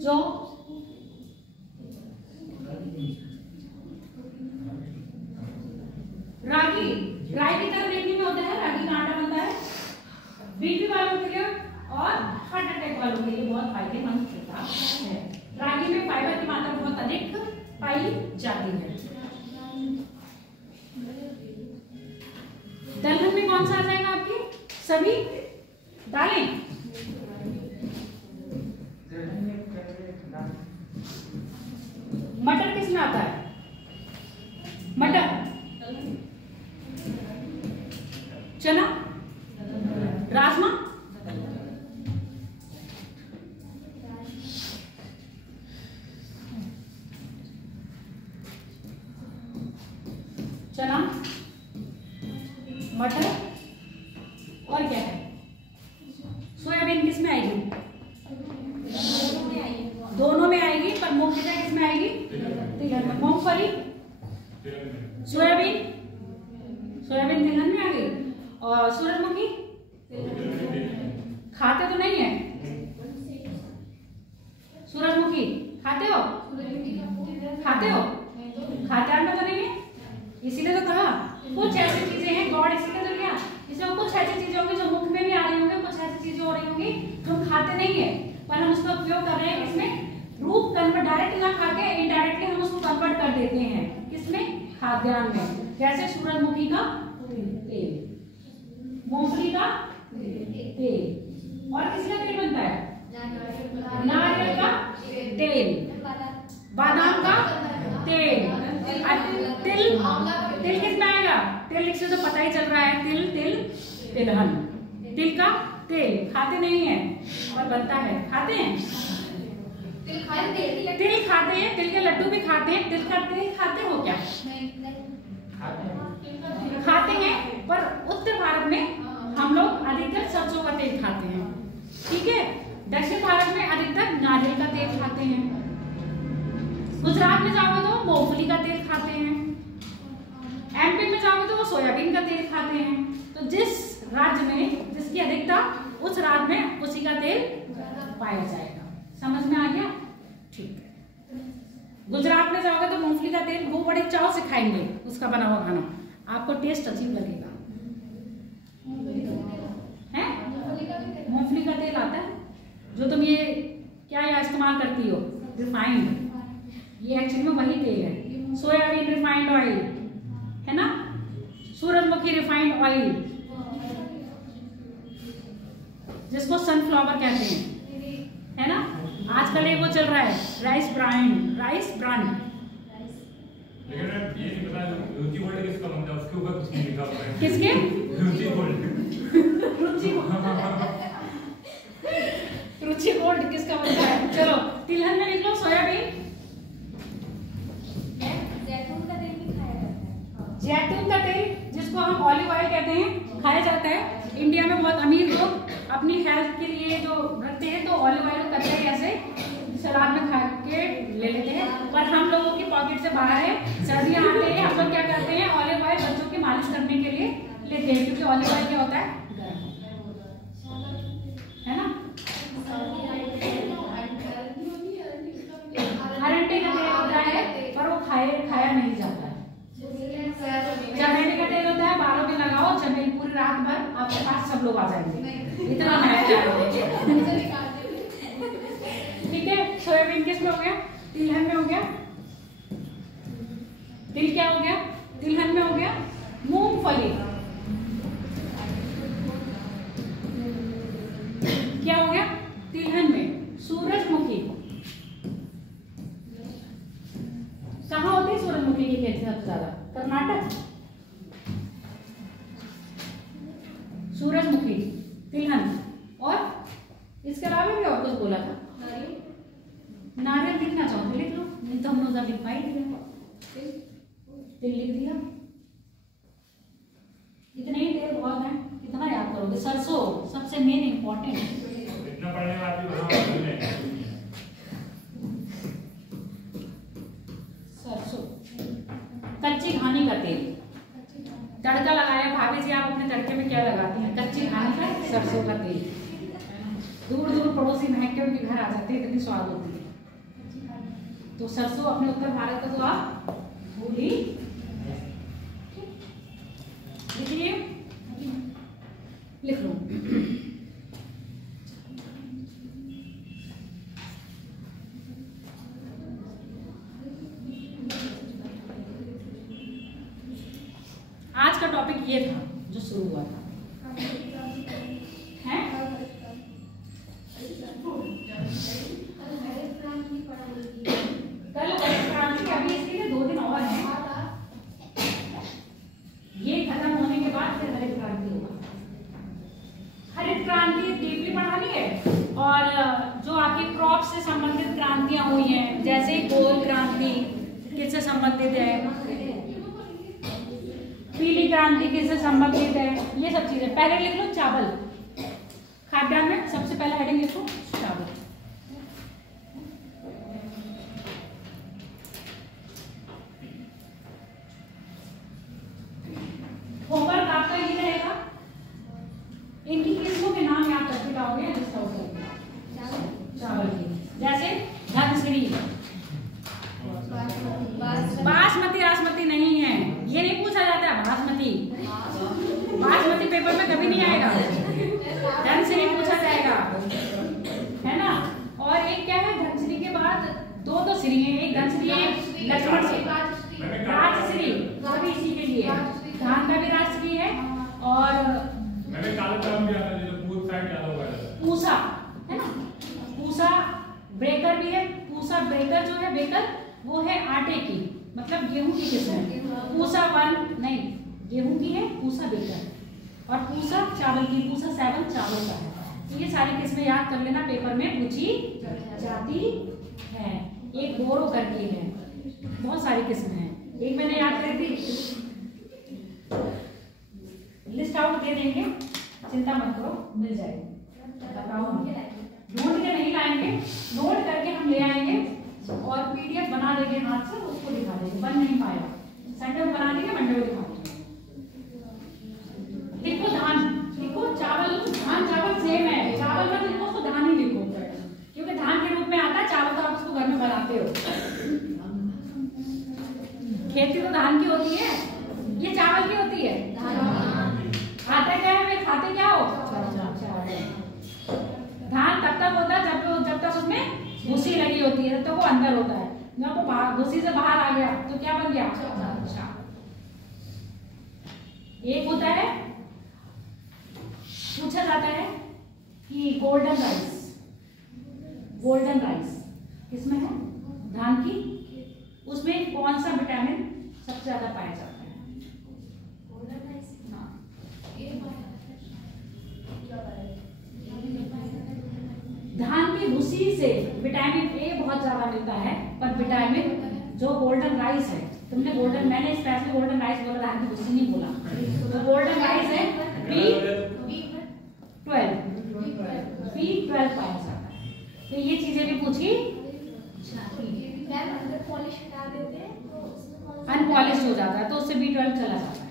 जौ, रागी की तरह देखने में होता है। रागी का आटा बनता है बीपी वालों के लिए और हार्ट अटैक वालों के लिए बहुत फायदेमंद होता है। रागी में फाइबर की मात्रा बहुत अधिक पाई जाती है। दलहन में कौन सा आ जाएगा? आपकी सभी दालें। मटर किस में आता है? मटर, चना, राजमा, चना, मटर और क्या है? सोयाबीन किस में आएगी? दोनों में आएगी, पर मुख्यतः किस में आएगी? तिलहन में। मूंगफली, सोयाबीन तिलहन में आ गई। और सूरजमुखी खाते तो नहीं है? सूरजमुखी खाते हो? खाद्यान्न में तो नहीं है, इसीलिए तो कहा कुछ ऐसी चीजें हैं। गौड़ इसीलिए तो लिया, इसमें कुछ ऐसी चीजें होंगी जो मुख में भी आ रही होंगी, कुछ ऐसी चीजें हो रही होंगी जो हम खाते नहीं है, पर हम उसका उपयोग कर रहे हैं। इसमें रूप कन्वर्ट डायरेक्ट ना खा के इनडायरेक्टली हम उसको कन्वर्ट कर देते हैं। किसमें? खाद्यान्न में। जैसे सूरजमुखी का तेल, मूंगफली का तेल, और किसका तेल बनता है? नारियल का तेल, बादाम का तेल। तिल किस में आएगा? तिल लिख से तो पता ही चल रहा है। तिलहन। तिल का तेल खाते नहीं है, और बनता है। खाते हैं? तिल खाते हैं, तिल के लड्डू भी खाते हैं। तिल का तेल खाते हो क्या? खाते हैं, पर उत्तर भारत में हम लोग अधिकतर सरसों का तेल खाते हैं, ठीक है। दक्षिण भारत में अधिकतर नारियल का तेल खाते हैं। गुजरात में जाओगे तो मूंगफली का तेल खाते हैं। एमपी में जाओगे तो वो सोयाबीन का तेल खाते हैं। तो जिस राज्य में जिसकी अधिकता, उस राज्य में उसी का तेल पाया जाएगा। समझ में आ गया? ठीक है। गुजरात में जाओगे तो मूंगफली का तेल वो बड़े चाव से खाएंगे, उसका बना हुआ खाना आपको टेस्ट अजीब लगेगा। है मूंगफली का तेल आता है जो तुम ये क्या इस्तेमाल करती हो, रिफाइंड, ये एक्चुअली में वही तेल है। सोयाबीन रिफाइंड ऑयल है ना, सूरजमुखी रिफाइंड ऑयल जिसको सनफ्लावर कहते हैं, है ना। आजकल एक वो चल रहा है राइस ब्रांड। लेकिन ये नहीं पता रुचि गोल्ड किसका बनता है, उसके ऊपर कुछ नहीं लिखा हुआ है। किसके? रुचि गोल्ड। रुचि गोल्ड किसका बनता है? चलो तिलहन में लिख लो सोयाबीन। जैतून का तेल जिसको हम ऑलिव ऑयल कहते हैं, खाया जाता है। इंडिया में बहुत अमीर लोग अपनी हेल्थ के लिए जो रखते हैं तो ऑलिव ऑयल करते हैं, ऐसे सलाद में खा के ले लेते हैं। पर हम लोगों की पॉकेट से बाहर है, सर्दियां आते हैं, हम लोग क्या करते हैं, ऑलिव ऑयल बच्चों की मालिश करने के लिए लेते हैं, क्योंकि ऑलिव ऑयल क्या होता है, है ना। अरंडी का तेल होता है पर वो खाया नहीं जाता है। चमेली का तेल होता है, बालों में लगाओ, चमेली पूरी रात भर आपके पास सब लोग आ जाएंगे, इतना महंगा। ठीक है। सोयाबीन किस में हो गया? तिलहन में हो गया। तिल क्या हो गया? तिलहन में हो गया। मूंगफली क्या हो गया? तिलहन में। सूरजमुखी कहाँ होती है? सूरजमुखी की खेती सबसे ज्यादा कर्नाटक। सूरजमुखी, तिलहन, और इसके अलावा भी और कुछ बोला था। नारियल लिखना चाहते लिख लो, नहीं तो हम लोग लिख पाई दिया, तिल लिख दिया। इतने ही देर बहुत है, कितना याद करोगे? सरसों सबसे मेन इंपॉर्टेंट। इतना पढ़ने वाली वहाँ सरसों, कच्ची घानी का तेल, तड़का लगाया। भाभी जी आप अपने तड़के में क्या लगाती हैं? कच्ची घानी का, सरसों का तेल। दूर दूर पड़ोसी महक के उनके घर आ जाते हैं, इतनी स्वाद होती है। तो सरसों अपने उत्तर भारत का तो आप भूल ही लिखिए, लिख लो। आज का टॉपिक ये था जो शुरू हुआ था, है? कल हरित क्रांति, अभी इसके 2 दिन और हैं। ये खत्म होने के बाद फिर हरित क्रांति होगा। हरित क्रांति डीपली पढ़ानी है, और जो आपकी क्रॉप से संबंधित क्रांतियां हुई हैं, जैसे गोल क्रांति किससे संबंधित है, पीली क्रांति किससे संबंधित है, ये सब चीजें पहले लिख लो। चावल, खाद्यान्न में सबसे पहले हेडिंग लिखो चावल। होमवर्क आपका ये रहेगा, इनकी किस्मों के नाम याद करके लाओगे जिसका होगा चावल की। जैसे धनश्री, बासमती बासमती नहीं है, ये नहीं पूछा जाता है। बासमती पेपर में कभी नहीं आएगा, धनश्री पूछा जाएगा, है ना। और एक क्या है, धनश्री के बाद 2 श्री है, एक धनश्री है, लक्ष्मण श्री, राजश्री, सभी इसी के लिए। धान का भी राजश्री है, और मैंने काला चावल भी आता है जो पूरा साइड ज्यादा होगा, पूसा है ना, पूसा ब्रेकर भी है। पूसा ब्रेकर जो है, बेकर वो है आटे की, मतलब गेहूं की किस्म है। पूसा 1 नहीं, गेहूं की है, पूसा बेकर, और पूसा चावल की, पूसा 7 चावल का है। तो ये सारी किस्में याद कर लेना, पेपर में पूछी जाती है। एक बोरो करके है, बहुत सारी किस्में हैं। एक मैंने याद करी थी, लिस्ट आउट दे देंगे, चिंता मत करो, मिल जाएगी। बताओ, ढूंढ के नहीं लाएंगे, नोट करके हम ले आएंगे और पीडीएफ बना देंगे हाथ से, उसको दिखा देंगे। बन नहीं पाया, संडे को बना देंगे, मंडे को दिखा देंगे। देखो धान, देखो चावल, धान चावल सेम है, चावल मत लिखो, उसको धान ही लिखो, क्योंकि धान के रूप में आता है, चावल तो आप उसको घर में बनाते हो। खेती तो धान की होती है, ये चावल की होती है। खाता क्या है, वे खाते क्या हो? धान तब तक होता है जब तक उसमें भूसी लगी होती है, तब तक वो अंदर होता है। जब वो भूसी से बाहर आ गया तो क्या बन गया? एक होता है, पूछा जाता है कि गोल्डन राइस, गोल्डन राइस किसमें है? धान की, उसमें कौन सा विटामिन सबसे ज्यादा पाया जाता है? धान की भूसी से विटामिन ए बहुत ज्यादा मिलता है, पर विटामिन जो गोल्डन राइस है, तुमने गोल्डन, मैंने स्पेशली गोल्डन राइस बोला, धान की भूसी नहीं बोला। तो गोल्डन राइस है B12 पाया जाता है। तो ये चीजें भी पूछी, अनपॉलिश हो जाता है तो उससे B12 चला जाता है।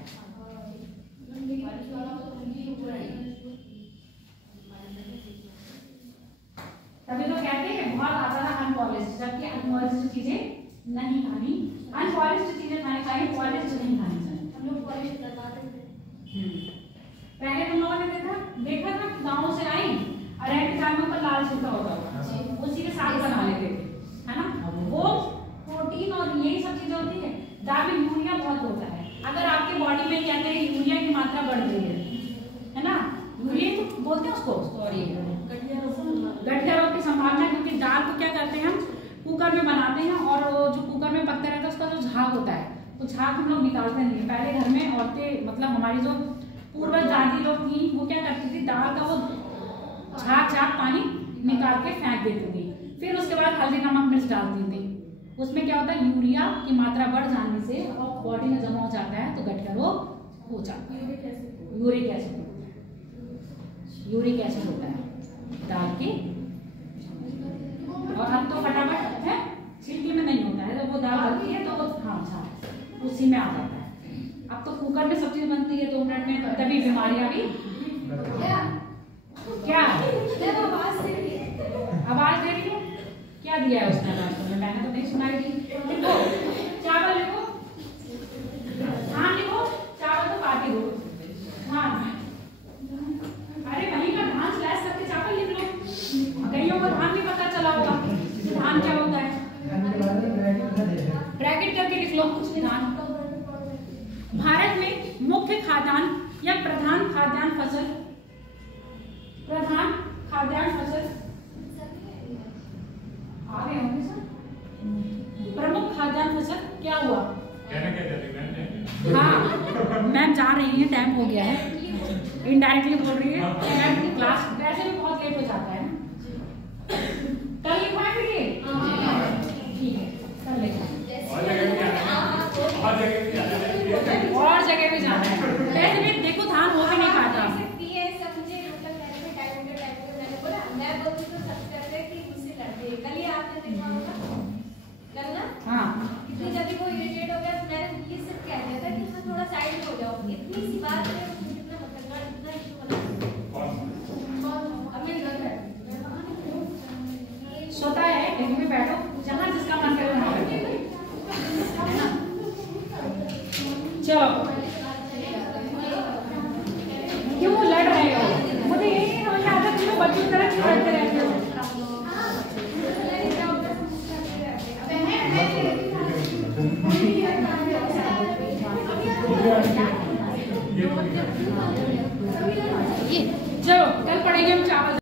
तभी तो कहते हैं बहुत ज्यादा अनपॉलिश, जबकि अनपॉलिश चीजें नहीं खानी, अनपॉलिश चीजें खानी चाहिए, पॉलिश नहीं खानी चाहिए। हम लोग पॉलिश लगाते थे। पहले तुम लोगों ने देखा था गाँव से आई अरहर के दाने पर लाल छिलका होता था, उसी के साथ बना लेते थे, है ना? वो प्रोटीन और यही सब चीजें होती है। दाल में यूरिया बहुत होता है, अगर आपके बॉडी में कहते हैं यूरिया की मात्रा बढ़ गई है ना, यूरिया तो बोलते हैं उसको, सॉरी, गठिया रोग की संभावना, क्योंकि दाल को क्या करते हैं हम कुकर में बनाते हैं और जो कुकर में पकता रहता है उसका जो झाग होता है, तो झाग हम लोग निकालते नहीं। पहले घर में औरतें, मतलब हमारी जो पूर्वज दादी लोग थी, वो क्या करती थी, दाल का वो झाग पानी निकाल के फेंक देती थी, फिर उसके बाद हल्दी नमक मिर्च डालती थी। उसमें क्या होता है, यूरिया की मात्रा बढ़ जाने से और बॉडी में जमा हो जाता है तो गठिया रोग हो जाता है। यूरिक एसिड होता है, यूरिक एसिड होता है दाल की। और अब तो फटाफट है, छिलकी में नहीं होता है, जब वो दाल बनती है तो वो उसी में आ जाता है। अब तो कुकर में सब चीज बनती है 2 मिनट में, तभी बीमारियां भी क्या आवाज दे रही है, क्या दिया है उसने नाश्ते में, मैंने तो नहीं सुनाई थी। लिखो चावल, लिखो धान, लिखो चावल तो काट दो, धान, अरे वहीं का धान स्लैश करके चावल लिख लो। कईयों को धान भी पता चला होगा कि धान क्या होता है, ब्रैकेट करके लिख लो धान। भारत में मुख्य खाद्यान्न या प्रधान खाद्यान्न फसल, प्रधान खाद्यान्न फसल आ गए होंगे सर, प्रमुख खाद्यान्न फसल क्या हुआ? हाँ मैम जा रही है, टाइम हो गया है, इनडायरेक्टली बोल रही है मैम, क्लास वैसे भी बहुत लेट हो जाता है ना। कल लिखवाए फिर ये, ठीक है कल लिखा, और जगह भी जाना है। वैसे भी देखो धान हो भी नहीं पाता, हाँ इतनी जल्दी वो इरिटेट हो गया, मैंने ये सिर्फ कह दिया था कि मैं थोड़ा साइड हो जाओ, इतनी सी बात है, कितना मतलब इतना इशू बना। अब मेरी घर है, सोता है कहीं भी बैठो, जहाँ जिसका मन करे वहाँ बैठो। चलो